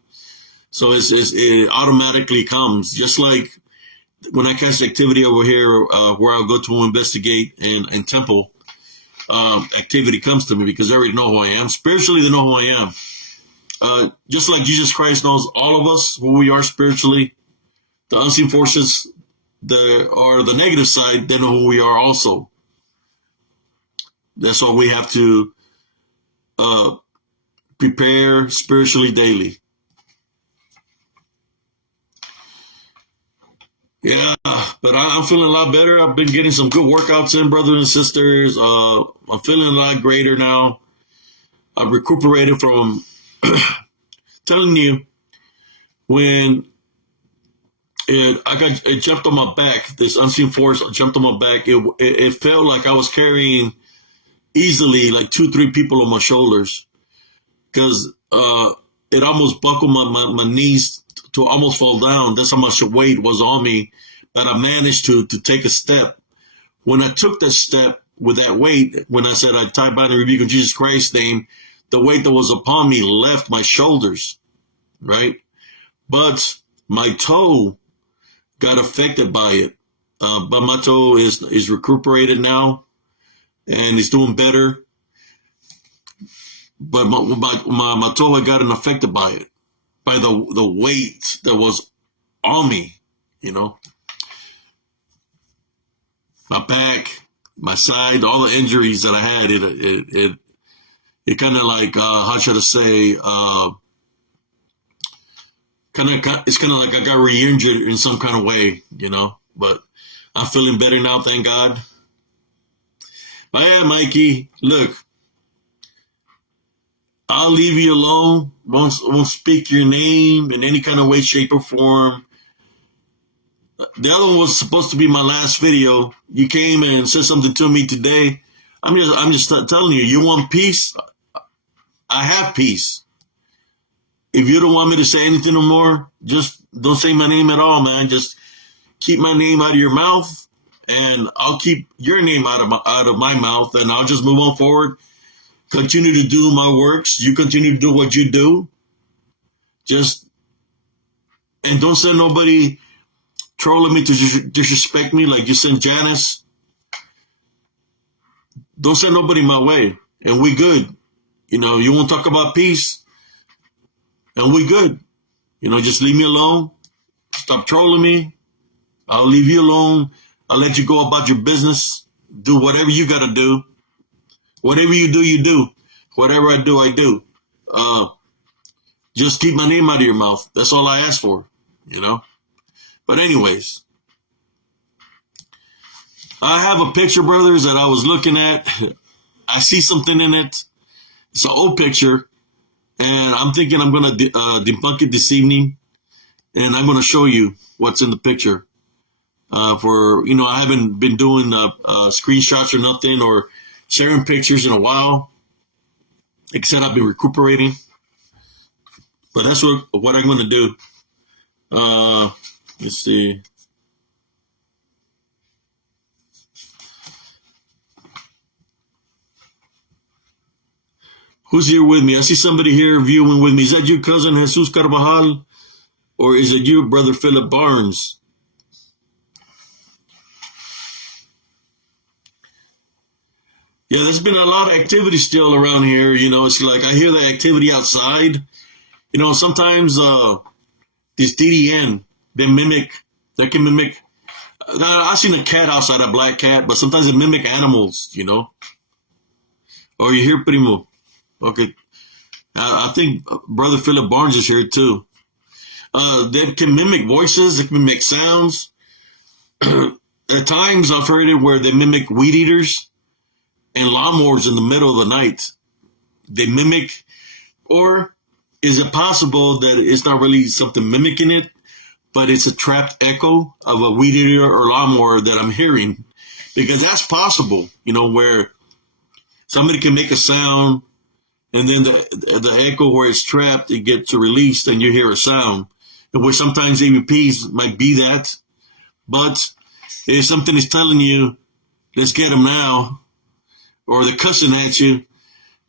So it automatically comes. Just like when I catch activity over here, where I'll go to investigate and temple, activity comes to me because they already know who I am. Spiritually, they know who I am. Just like Jesus Christ knows all of us, who we are spiritually, the unseen forces that are the negative side, they know who we are also. That's why we have to prepare spiritually daily. Yeah, but I'm feeling a lot better. I've been getting some good workouts in, brothers and sisters. I'm feeling a lot greater now. I've recuperated from telling you, when it jumped on my back, this unseen force jumped on my back, it felt like I was carrying easily like 2-3 people on my shoulders, because it almost buckled my knees to almost fall down. That's how much weight was on me, that I managed to take a step. When I took that step with that weight, when I said I tie, bind, and rebuke in Jesus Christ's name, the weight that was upon me left my shoulders, right? But my toe got affected by it. But my toe is recuperated now, and it's doing better. But my toe had gotten affected by it, by the weight that was on me, My back, my side, all the injuries that I had, it kind of like, how should I say, it's kind of like I got re-injured in some kind of way, but I'm feeling better now, thank God. But yeah, Mikey, look, I'll leave you alone. Won't speak your name in any kind of way, shape, or form. The other one was supposed to be my last video. You came and said something to me today. I'm just telling you, you want peace? I have peace. if you don't want me to say anything no more, just don't say my name at all, man. Just keep my name out of your mouth, and I'll keep your name out of my mouth, and I'll just move on forward. Continue to do my works. You continue to do what you do. And don't send nobody trolling me to disrespect me like you sent Janice. Don't send nobody my way, and we good. You want to talk about peace, and we good. Just leave me alone. Stop trolling me. I'll leave you alone. I'll let you go about your business. Do whatever you got to do. Whatever you do, you do. Whatever I do, I do. Just keep my name out of your mouth. That's all I ask for, But anyways, I have a picture, brothers, that I was looking at. I see something in it. It's an old picture, and I'm thinking I'm going to debunk it this evening, and I'm going to show you what's in the picture. I haven't been doing screenshots or nothing or sharing pictures in a while, except I've been recuperating. But that's what I'm going to do. Let's see. Who's here with me? I see somebody here viewing with me. Is that you, cousin Jesus Carvajal? Or is it you, brother Philip Barnes? Yeah, there's been a lot of activity still around here. It's like I hear the activity outside. Sometimes these DDN, they can mimic. I've seen a cat outside, a black cat, but sometimes they mimic animals, Or you hear Primo. Okay. I think brother Philip Barnes is here too. They can mimic voices, they can mimic sounds. At times I've heard it where they mimic weed eaters and lawnmowers in the middle of the night. They mimic, or is it possible that it's not really something mimicking it, but it's a trapped echo of a weed eater or lawnmower that I'm hearing? Because that's possible, where somebody can make a sound and then the echo where it's trapped, it gets released and you hear a sound. And where sometimes EVPs might be that. But if something is telling you, let's get them now, or they're cussing at you,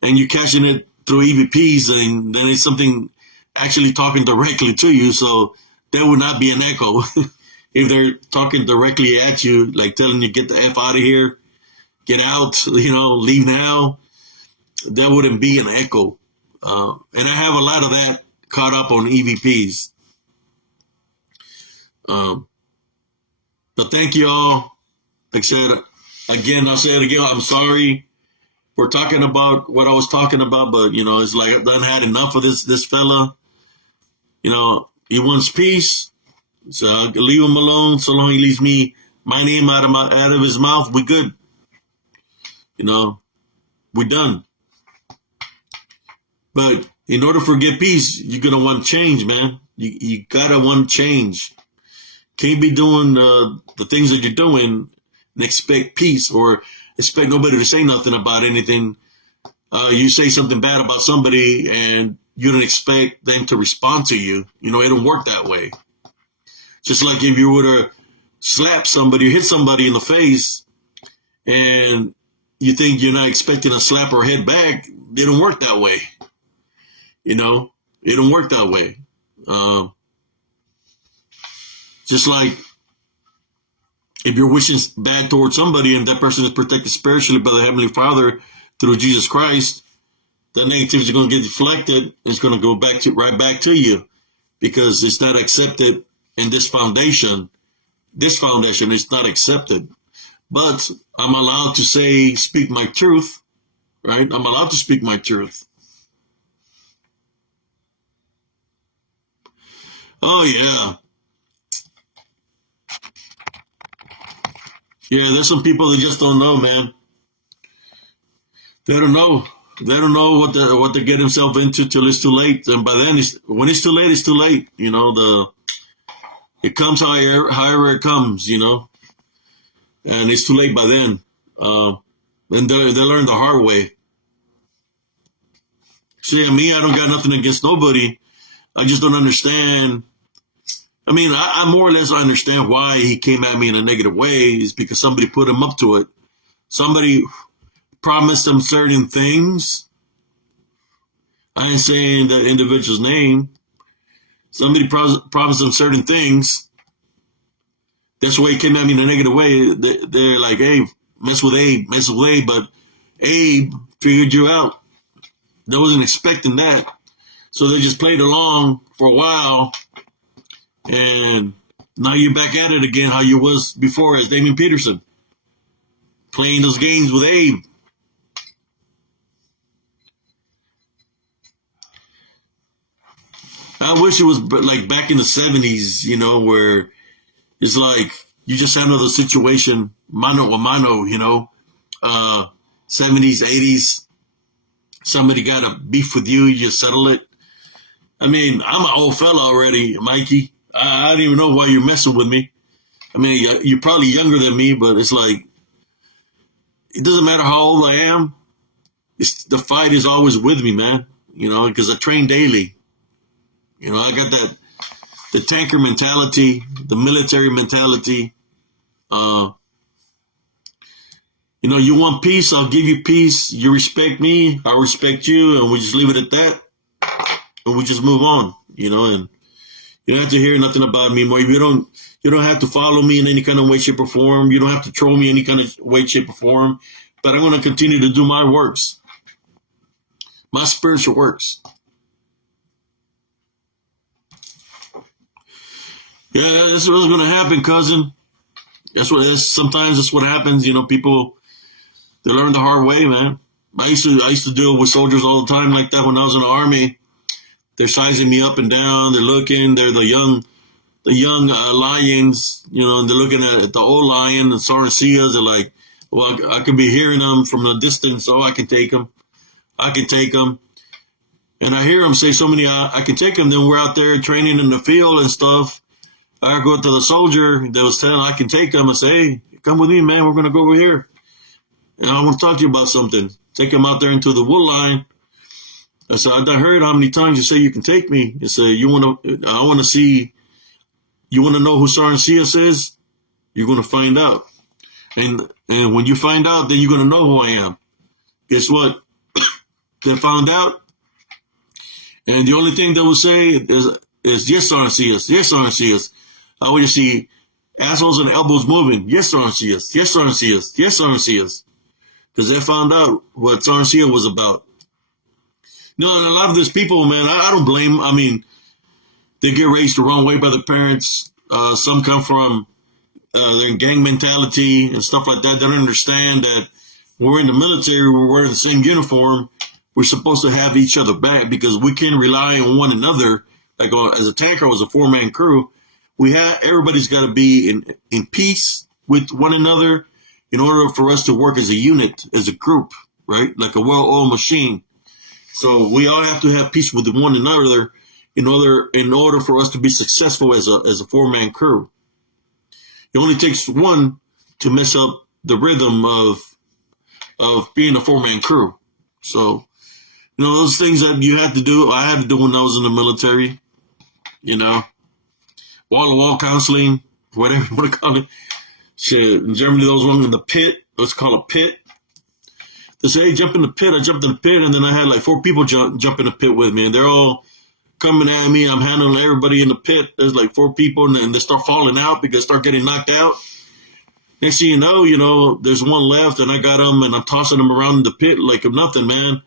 and you're catching it through EVPs, and then it's something actually talking directly to you. So that would not be an echo. If they're talking directly at you, like telling you, get the F out of here, get out, leave now, that wouldn't be an echo. And I have a lot of that caught up on EVPs. But thank you all. Like I said, I'll say it again, I'm sorry for talking about what I was talking about, but, it's like I've done had enough of this fella. He wants peace, so I'll leave him alone so long he leaves my name out of his mouth. We good. We done. But in order to get peace, you're going to want change, man. You got to want change. Can't be doing the things that you're doing and expect peace or expect nobody to say nothing about anything. You say something bad about somebody and you don't expect them to respond to you. It don't work that way. Just like if you were to slap somebody or hit somebody in the face and you think you're not expecting a slap or a head back, they don't work that way. It don't work that way. Just like if you're wishing bad towards somebody and that person is protected spiritually by the Heavenly Father through Jesus Christ, that negativity is going to get deflected. It's going to go right back to you because it's not accepted in this foundation. This foundation is not accepted. But I'm allowed to speak my truth, right? I'm allowed to speak my truth. Oh, yeah. Yeah, there's some people that just don't know, man. They don't know. They don't know what they get themselves into till it's too late. And by then, when it's too late, it's too late. It comes however it comes, and it's too late by then. And they learn the hard way. See, me, I don't got nothing against nobody. I just don't understand. I mean, I more or less understand why he came at me in a negative way is because somebody put him up to it. Somebody promised him certain things. I ain't saying that individual's name. Somebody promised him certain things. That's why he came at me in a negative way. They're like, hey, mess with Abe. But Abe figured you out. They wasn't expecting that. So they just played along for a while. And now you're back at it again how you was before as Damian Peterson. Playing those games with Abe. I wish it was like back in the 70s, you know, where it's like you just handle the situation mano a mano, you know. 70s, 80s, somebody got a beef with you, you settle it. I mean, I'm an old fella already, Mikey. I don't even know why you're messing with me. I mean, you're probably younger than me, but it's like, it doesn't matter how old I am. The fight is always with me, man. You know, because I train daily. You know, I got the tanker mentality, the military mentality. You know, you want peace, I'll give you peace. You respect me, I respect you, and we just leave it at that. And we just move on, you know, and you don't have to hear nothing about me more. You don't have to follow me in any kind of way, shape, or form. You don't have to troll me in any kind of way, shape, or form. But I'm going to continue to do my works, my spiritual works. Yeah, that's what's going to happen, cousin. Sometimes that's what happens. You know, people, they learn the hard way, man. I used to deal with soldiers all the time like that when I was in the Army. They're sizing me up and down. They're looking. They're the young lions, you know, and they're looking at the old lion, the Sarasias. They're like, well, I could be hearing them from a distance. Oh, I can take them. And I hear them say so many, I can take them. Then we're out there training in the field and stuff. I go to the soldier that was telling I can take them and say, hey, come with me, man. We're going to go over here. And I want to talk to you about something. Take them out there into the wood line. I said, I heard how many times you say you can take me. I said, I want to see, you want to know who Sergeant Cias is? You're going to find out. And when you find out, then you're going to know who I am. Guess what? They found out. And the only thing they will say is yes, Sergeant Cias. Yes, Sergeant Cias. I want to see assholes and elbows moving. Yes, Sergeant Cias. Yes, Sergeant Cias. Yes, Sergeant Cias. Because they found out what Sergeant Cias was about. No, and a lot of these people, man, I don't blame. I mean, they get raised the wrong way by their parents. Some come from their gang mentality and stuff like that. They don't understand that when we're in the military, we're wearing the same uniform. We're supposed to have each other back because we can rely on one another. Like as a tanker, as a four-man crew, everybody's got to be in peace with one another in order for us to work as a unit, as a group, right? Like a well-oiled machine. So we all have to have peace with one another in order for us to be successful as a four-man crew. It only takes one to mess up the rhythm of being a four-man crew. So, you know, those things that you had to do, I had to do when I was in the military, you know, wall-to-wall counseling, whatever you want to call it. Shit, in Germany, those ones in the pit, let's call it pit. They say, hey, jump in the pit. I jumped in the pit, and then I had like 4 people jump in the pit with me, and they're all coming at me. I'm handling everybody in the pit. There's like 4 people, and they start falling out because they start getting knocked out. Next thing you know, there's one left, and I got them, and I'm tossing them around in the pit like I'm nothing, man.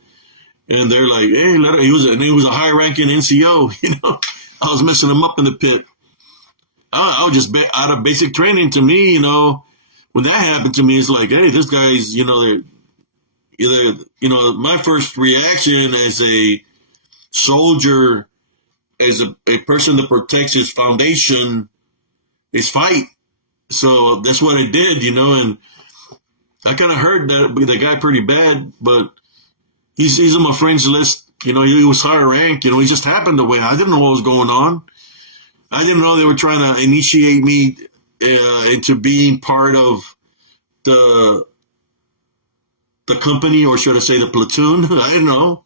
And they're like, hey, he was a high-ranking NCO, you know. I was messing him up in the pit. I was just out of basic training. To me, you know, when that happened to me, it's like, hey, this guy's, you know, they're either, you know, my first reaction as a soldier, as a person that protects his foundation, is fight. So that's what I did, you know, and I kind of hurt the guy pretty bad, but he's on my friends list. You know, he was higher ranked. You know, he just happened to win. I didn't know what was going on. I didn't know they were trying to initiate me into being part of the company, or should I say the platoon. I didn't know.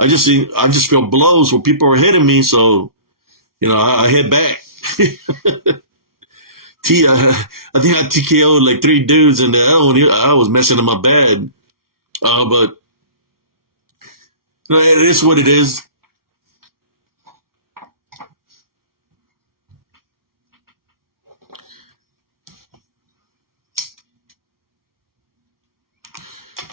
I just feel blows where people are hitting me, so I hit back. I think I TKO'd like 3 dudes, and I was messing in my bed. But it is what it is.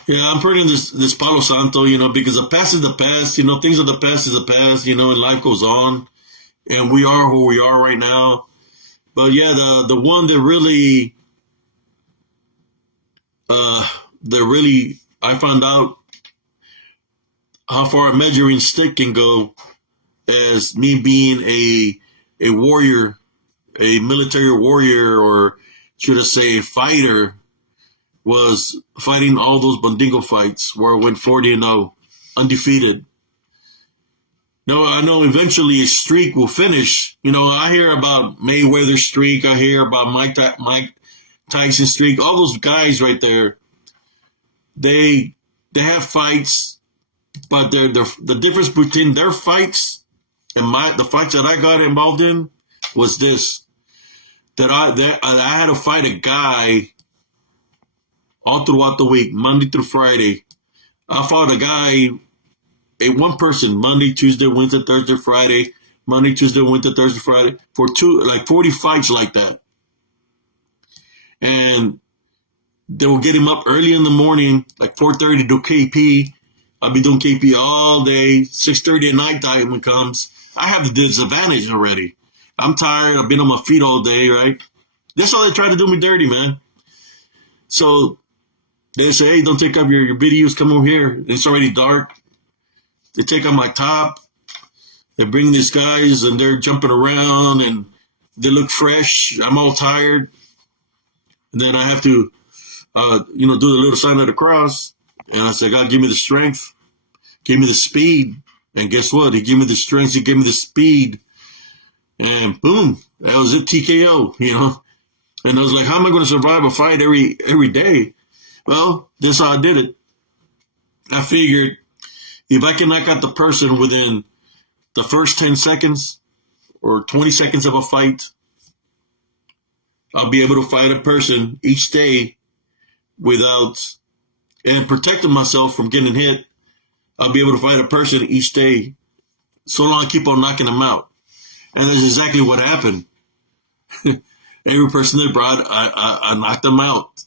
Yeah, I'm praying this Palo Santo, because the past is the past. Things of the past is the past. And life goes on, and we are who we are right now. But yeah, the one that really, I found out how far a measuring stick can go as me being a warrior, a military warrior, or should I say, a fighter, was fighting all those Bandingo fights where I went 40-0, undefeated. No, I know eventually a streak will finish. I hear about Mayweather's streak. I hear about Mike Tyson streak. All those guys right there, they have fights, but the difference between their fights and the fights that I got involved in was this: that I had to fight a guy all throughout the week, Monday through Friday. I fought a guy, one person, Monday, Tuesday, Wednesday, Thursday, Friday, Monday, Tuesday, Wednesday, Thursday, Friday, for 40 fights like that. And they will get him up early in the morning, like 4:30 to do KP. I'll be doing KP all day. 6:30 at night time when it comes. I have the disadvantage already. I'm tired. I've been on my feet all day, right? That's all they try to do me dirty, man. So they say, hey, don't take off your videos. Come over here. It's already dark. They take off my top. They bring these guys, and they're jumping around, and they look fresh. I'm all tired. And then I have to, do the little sign of the cross. And I said, God, give me the strength. Give me the speed. And guess what? He gave me the strength. He gave me the speed. And boom, that was it, TKO, And I was like, how am I going to survive a fight every day? Well, that's how I did it. I figured if I can knock out the person within the first 10 seconds or 20 seconds of a fight, I'll be able to fight a person each day and protecting myself from getting hit. I'll be able to fight a person each day so long I keep on knocking them out. And that's exactly what happened. Every person they brought, I knocked them out,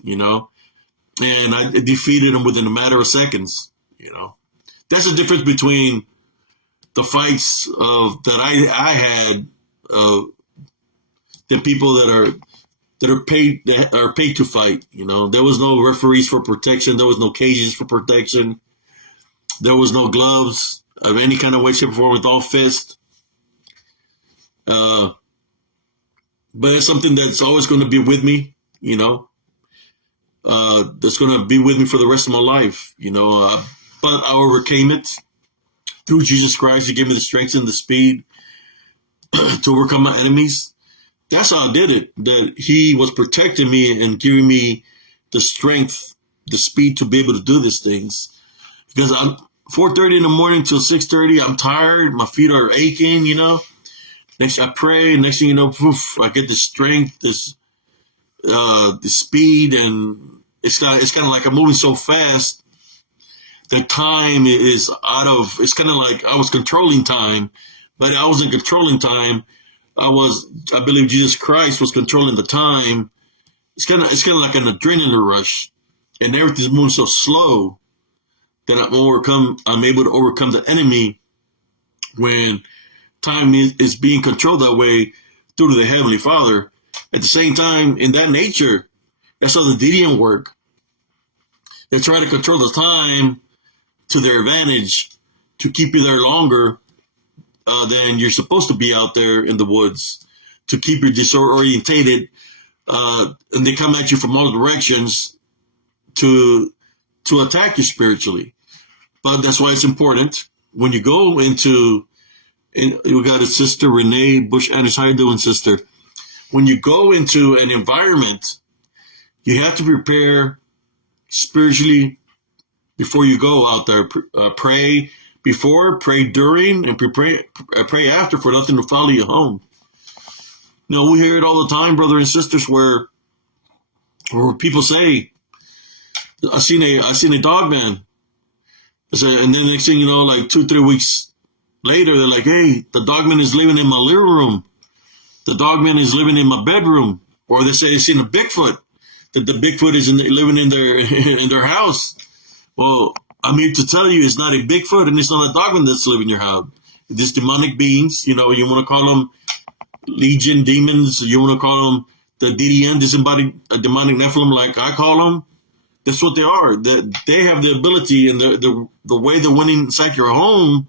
and I defeated them within a matter of seconds, That's the difference between the fights that I had than people that are paid to fight. There was no referees for protection. There was no cages for protection. There was no gloves of any kind of way, shape, or form with all fists. But it's something that's always going to be with me, that's going to be with me for the rest of my life, but I overcame it through Jesus Christ. He gave me the strength and the speed to overcome my enemies. That's how I did it, that he was protecting me and giving me the strength, the speed to be able to do these things. Because I'm 4:30 in the morning till 6:30, I'm tired, my feet are aching, Next, I pray. Next thing you know, poof, I get the strength, the speed, and it's kind of like I'm moving so fast. The time is out of. It's kind of like I was controlling time, but I wasn't controlling time. I believe Jesus Christ was controlling the time. It's kind of like an adrenaline rush, and everything's moving so slow that I'm able to overcome the enemy when time is being controlled that way through the Heavenly Father. At the same time, in that nature, that's how the Didian work. They try to control the time to their advantage to keep you there longer than you're supposed to be out there in the woods, to keep you disorientated, and they come at you from all directions to attack you spiritually. But that's why it's important when you go into. And we got a sister, Renee Bush Anderson. How you doing, sister? When you go into an environment, you have to prepare spiritually before you go out there. Pray, before, pray during, and pray after for nothing to follow you home. We hear it all the time, brothers and sisters, where people say, I seen a dog man. And then next thing you know, like 2-3 weeks later, they're like, hey, the dog man is living in my living room. The dog man is living in my bedroom. Or they say they seen a Bigfoot, that the Bigfoot is living in their house. Well, I'm here to tell you, it's not a Bigfoot and it's not a dog man that's living in your house. These demonic beings, you want to call them legion demons, you want to call them the DDN, disembodied demonic Nephilim, like I call them. That's what they are. They have the ability and the way they went inside your home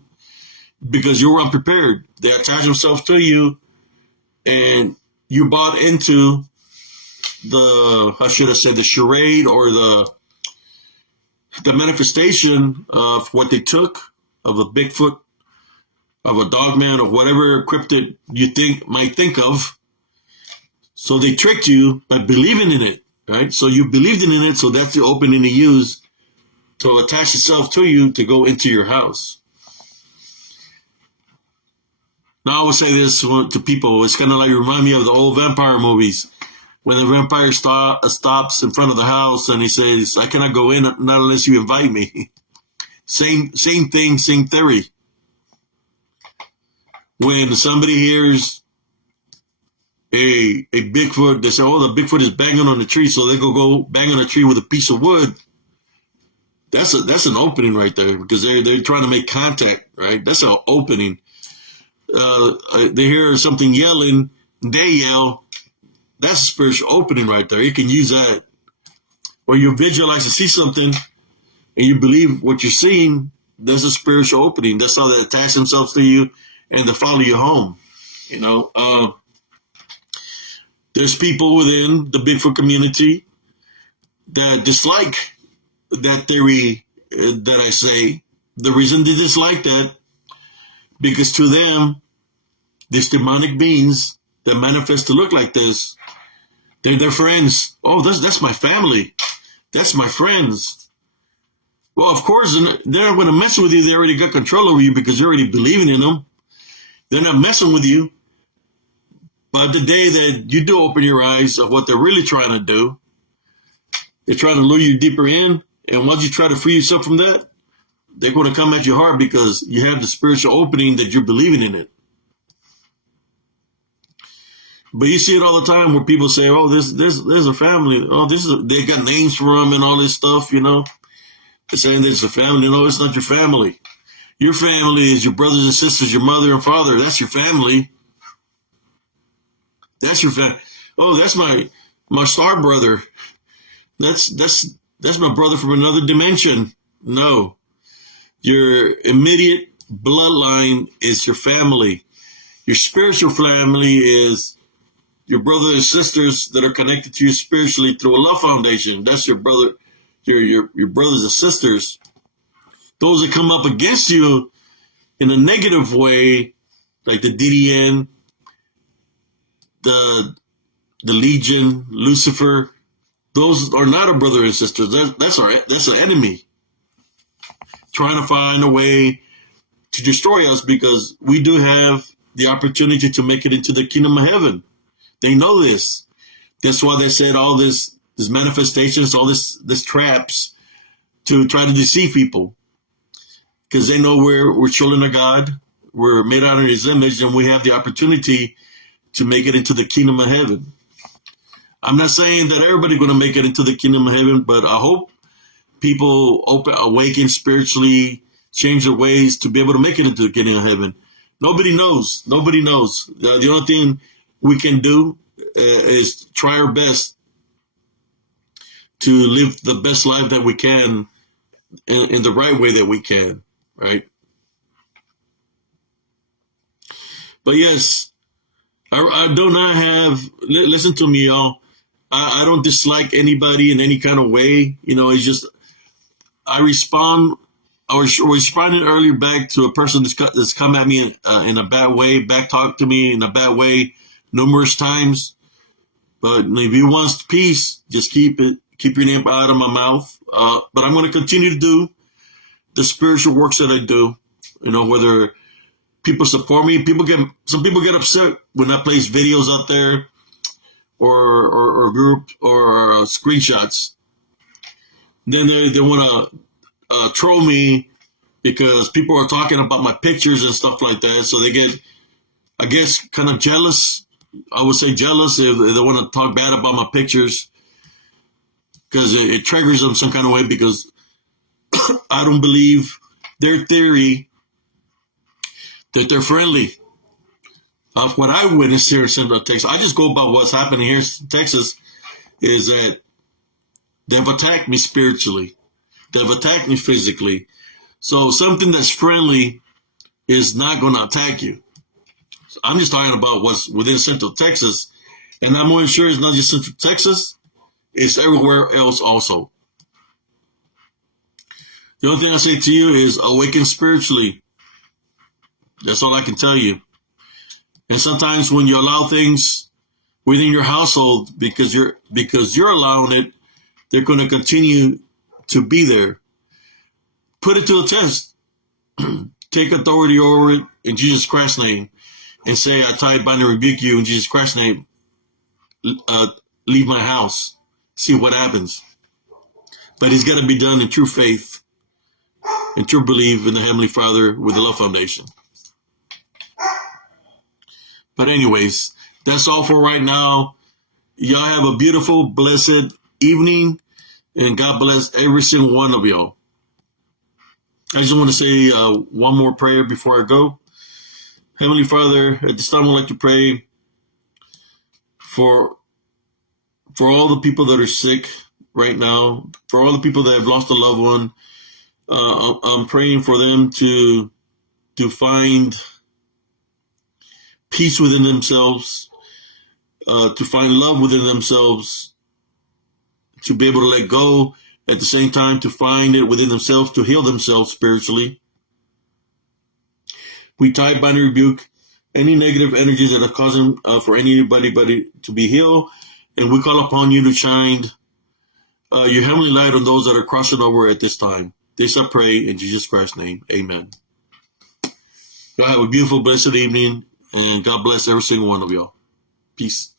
because you were unprepared. They attach themselves to you, and you bought into the charade or the manifestation of what they took of a Bigfoot, of a dogman, of whatever cryptid you might think of. So they tricked you by believing in it. Right? So you believed in it, so that's the opening to use to attach itself to you to go into your house. Now I would say this to people, it's kind of like remind me of the old vampire movies. When the vampire stops in front of the house and he says, I cannot go in not unless you invite me. Same thing, same theory. When somebody hears a Bigfoot, they say, oh, the Bigfoot is banging on the tree, so they go bang on the tree with a piece of wood. That's an opening right there, because they're trying to make contact, right? That's an opening. They hear something yelling, they yell. That's a spiritual opening right there. You can use that. Or you visualize and see something, and you believe what you're seeing. There's a spiritual opening. That's how they attach themselves to you and to follow you home. There's people within the Bigfoot community that dislike that theory that I say. The reason they dislike that, because to them, these demonic beings that manifest to look like this, they're their friends. Oh, that's my family. That's my friends. Well, of course, they're not going to mess with you. They already got control over you because you're already believing in them. They're not messing with you. But the day that you do open your eyes of what they're really trying to do, they're trying to lure you deeper in. And once you try to free yourself from that, they're going to come at you hard because you have the spiritual opening that you're believing in it. But you see it all the time where people say, oh, there's a family. Oh, they got names for them and all this stuff, They're saying there's a family. No, it's not your family. Your family is your brothers and sisters, your mother and father. That's your family. That's your family. Oh, that's my star brother. That's my brother from another dimension. No. Your immediate bloodline is your family. Your spiritual family is your brothers and sisters that are connected to you spiritually through a love foundation. That's your brother, your brothers and sisters. Those that come up against you in a negative way, like the DDN, the Legion, Lucifer, those are not our brothers and sisters. That's an enemy trying to find a way to destroy us, because we do have the opportunity to make it into the kingdom of heaven. They know this. That's why they said all this manifestations, all this traps to try to deceive people, because they know we're children of God. We're made out of His image, and we have the opportunity to make it into the kingdom of heaven. I'm not saying that everybody's going to make it into the kingdom of heaven, but I hope people awaken spiritually, change their ways to be able to make it into the kingdom of heaven. Nobody knows. The only thing we can do is try our best to live the best life that we can in the right way that we can, right? But yes, I do not have, listen to me, y'all. I don't dislike anybody in any kind of way. It's just, I was responding earlier back to a person that's come at me in a bad way, back talk to me in a bad way numerous times. But if you want peace, just keep your name out of my mouth. But I'm going to continue to do the spiritual works that I do. whether people support me. Some people get upset when I place videos out there or group or screenshots. Then they want to troll me because people are talking about my pictures and stuff like that. So they get, I guess, kind of jealous. I would say jealous if they want to talk bad about my pictures, because it triggers them some kind of way, because I don't believe their theory that they're friendly. Of what I witnessed here in Central Texas, I just go by what's happening here in Texas, is that they've attacked me spiritually. They've attacked me physically. So something that's friendly is not going to attack you. So I'm just talking about what's within Central Texas. And I'm more sure it's not just Central Texas, it's everywhere else also. The only thing I say to you is awaken spiritually. That's all I can tell you. And sometimes when you allow things within your household because you're allowing it, they're going to continue to be there. Put it to the test. Take authority over it in Jesus Christ's name, and say, I tie, bind, and rebuke you in Jesus Christ's name. Leave my house. See what happens. But it's got to be done in true faith and true belief in the Heavenly Father with the Love Foundation. But anyways, that's all for right now. Y'all have a beautiful, blessed evening, and God bless every single one of y'all. I just want to say one more prayer before I go. Heavenly Father, at this time I'd like to pray for all the people that are sick right now, for all the people that have lost a loved one. I'm praying for them to find peace within themselves, to find love within themselves, to be able to let go, at the same time to find it within themselves, to heal themselves spiritually. We tie, bind, and rebuke any negative energies that are causing for anybody to be healed, and we call upon you to shine your heavenly light on those that are crossing over at this time. This I pray in Jesus Christ's name. Amen. Y'all have a beautiful, blessed evening, and God bless every single one of y'all. Peace.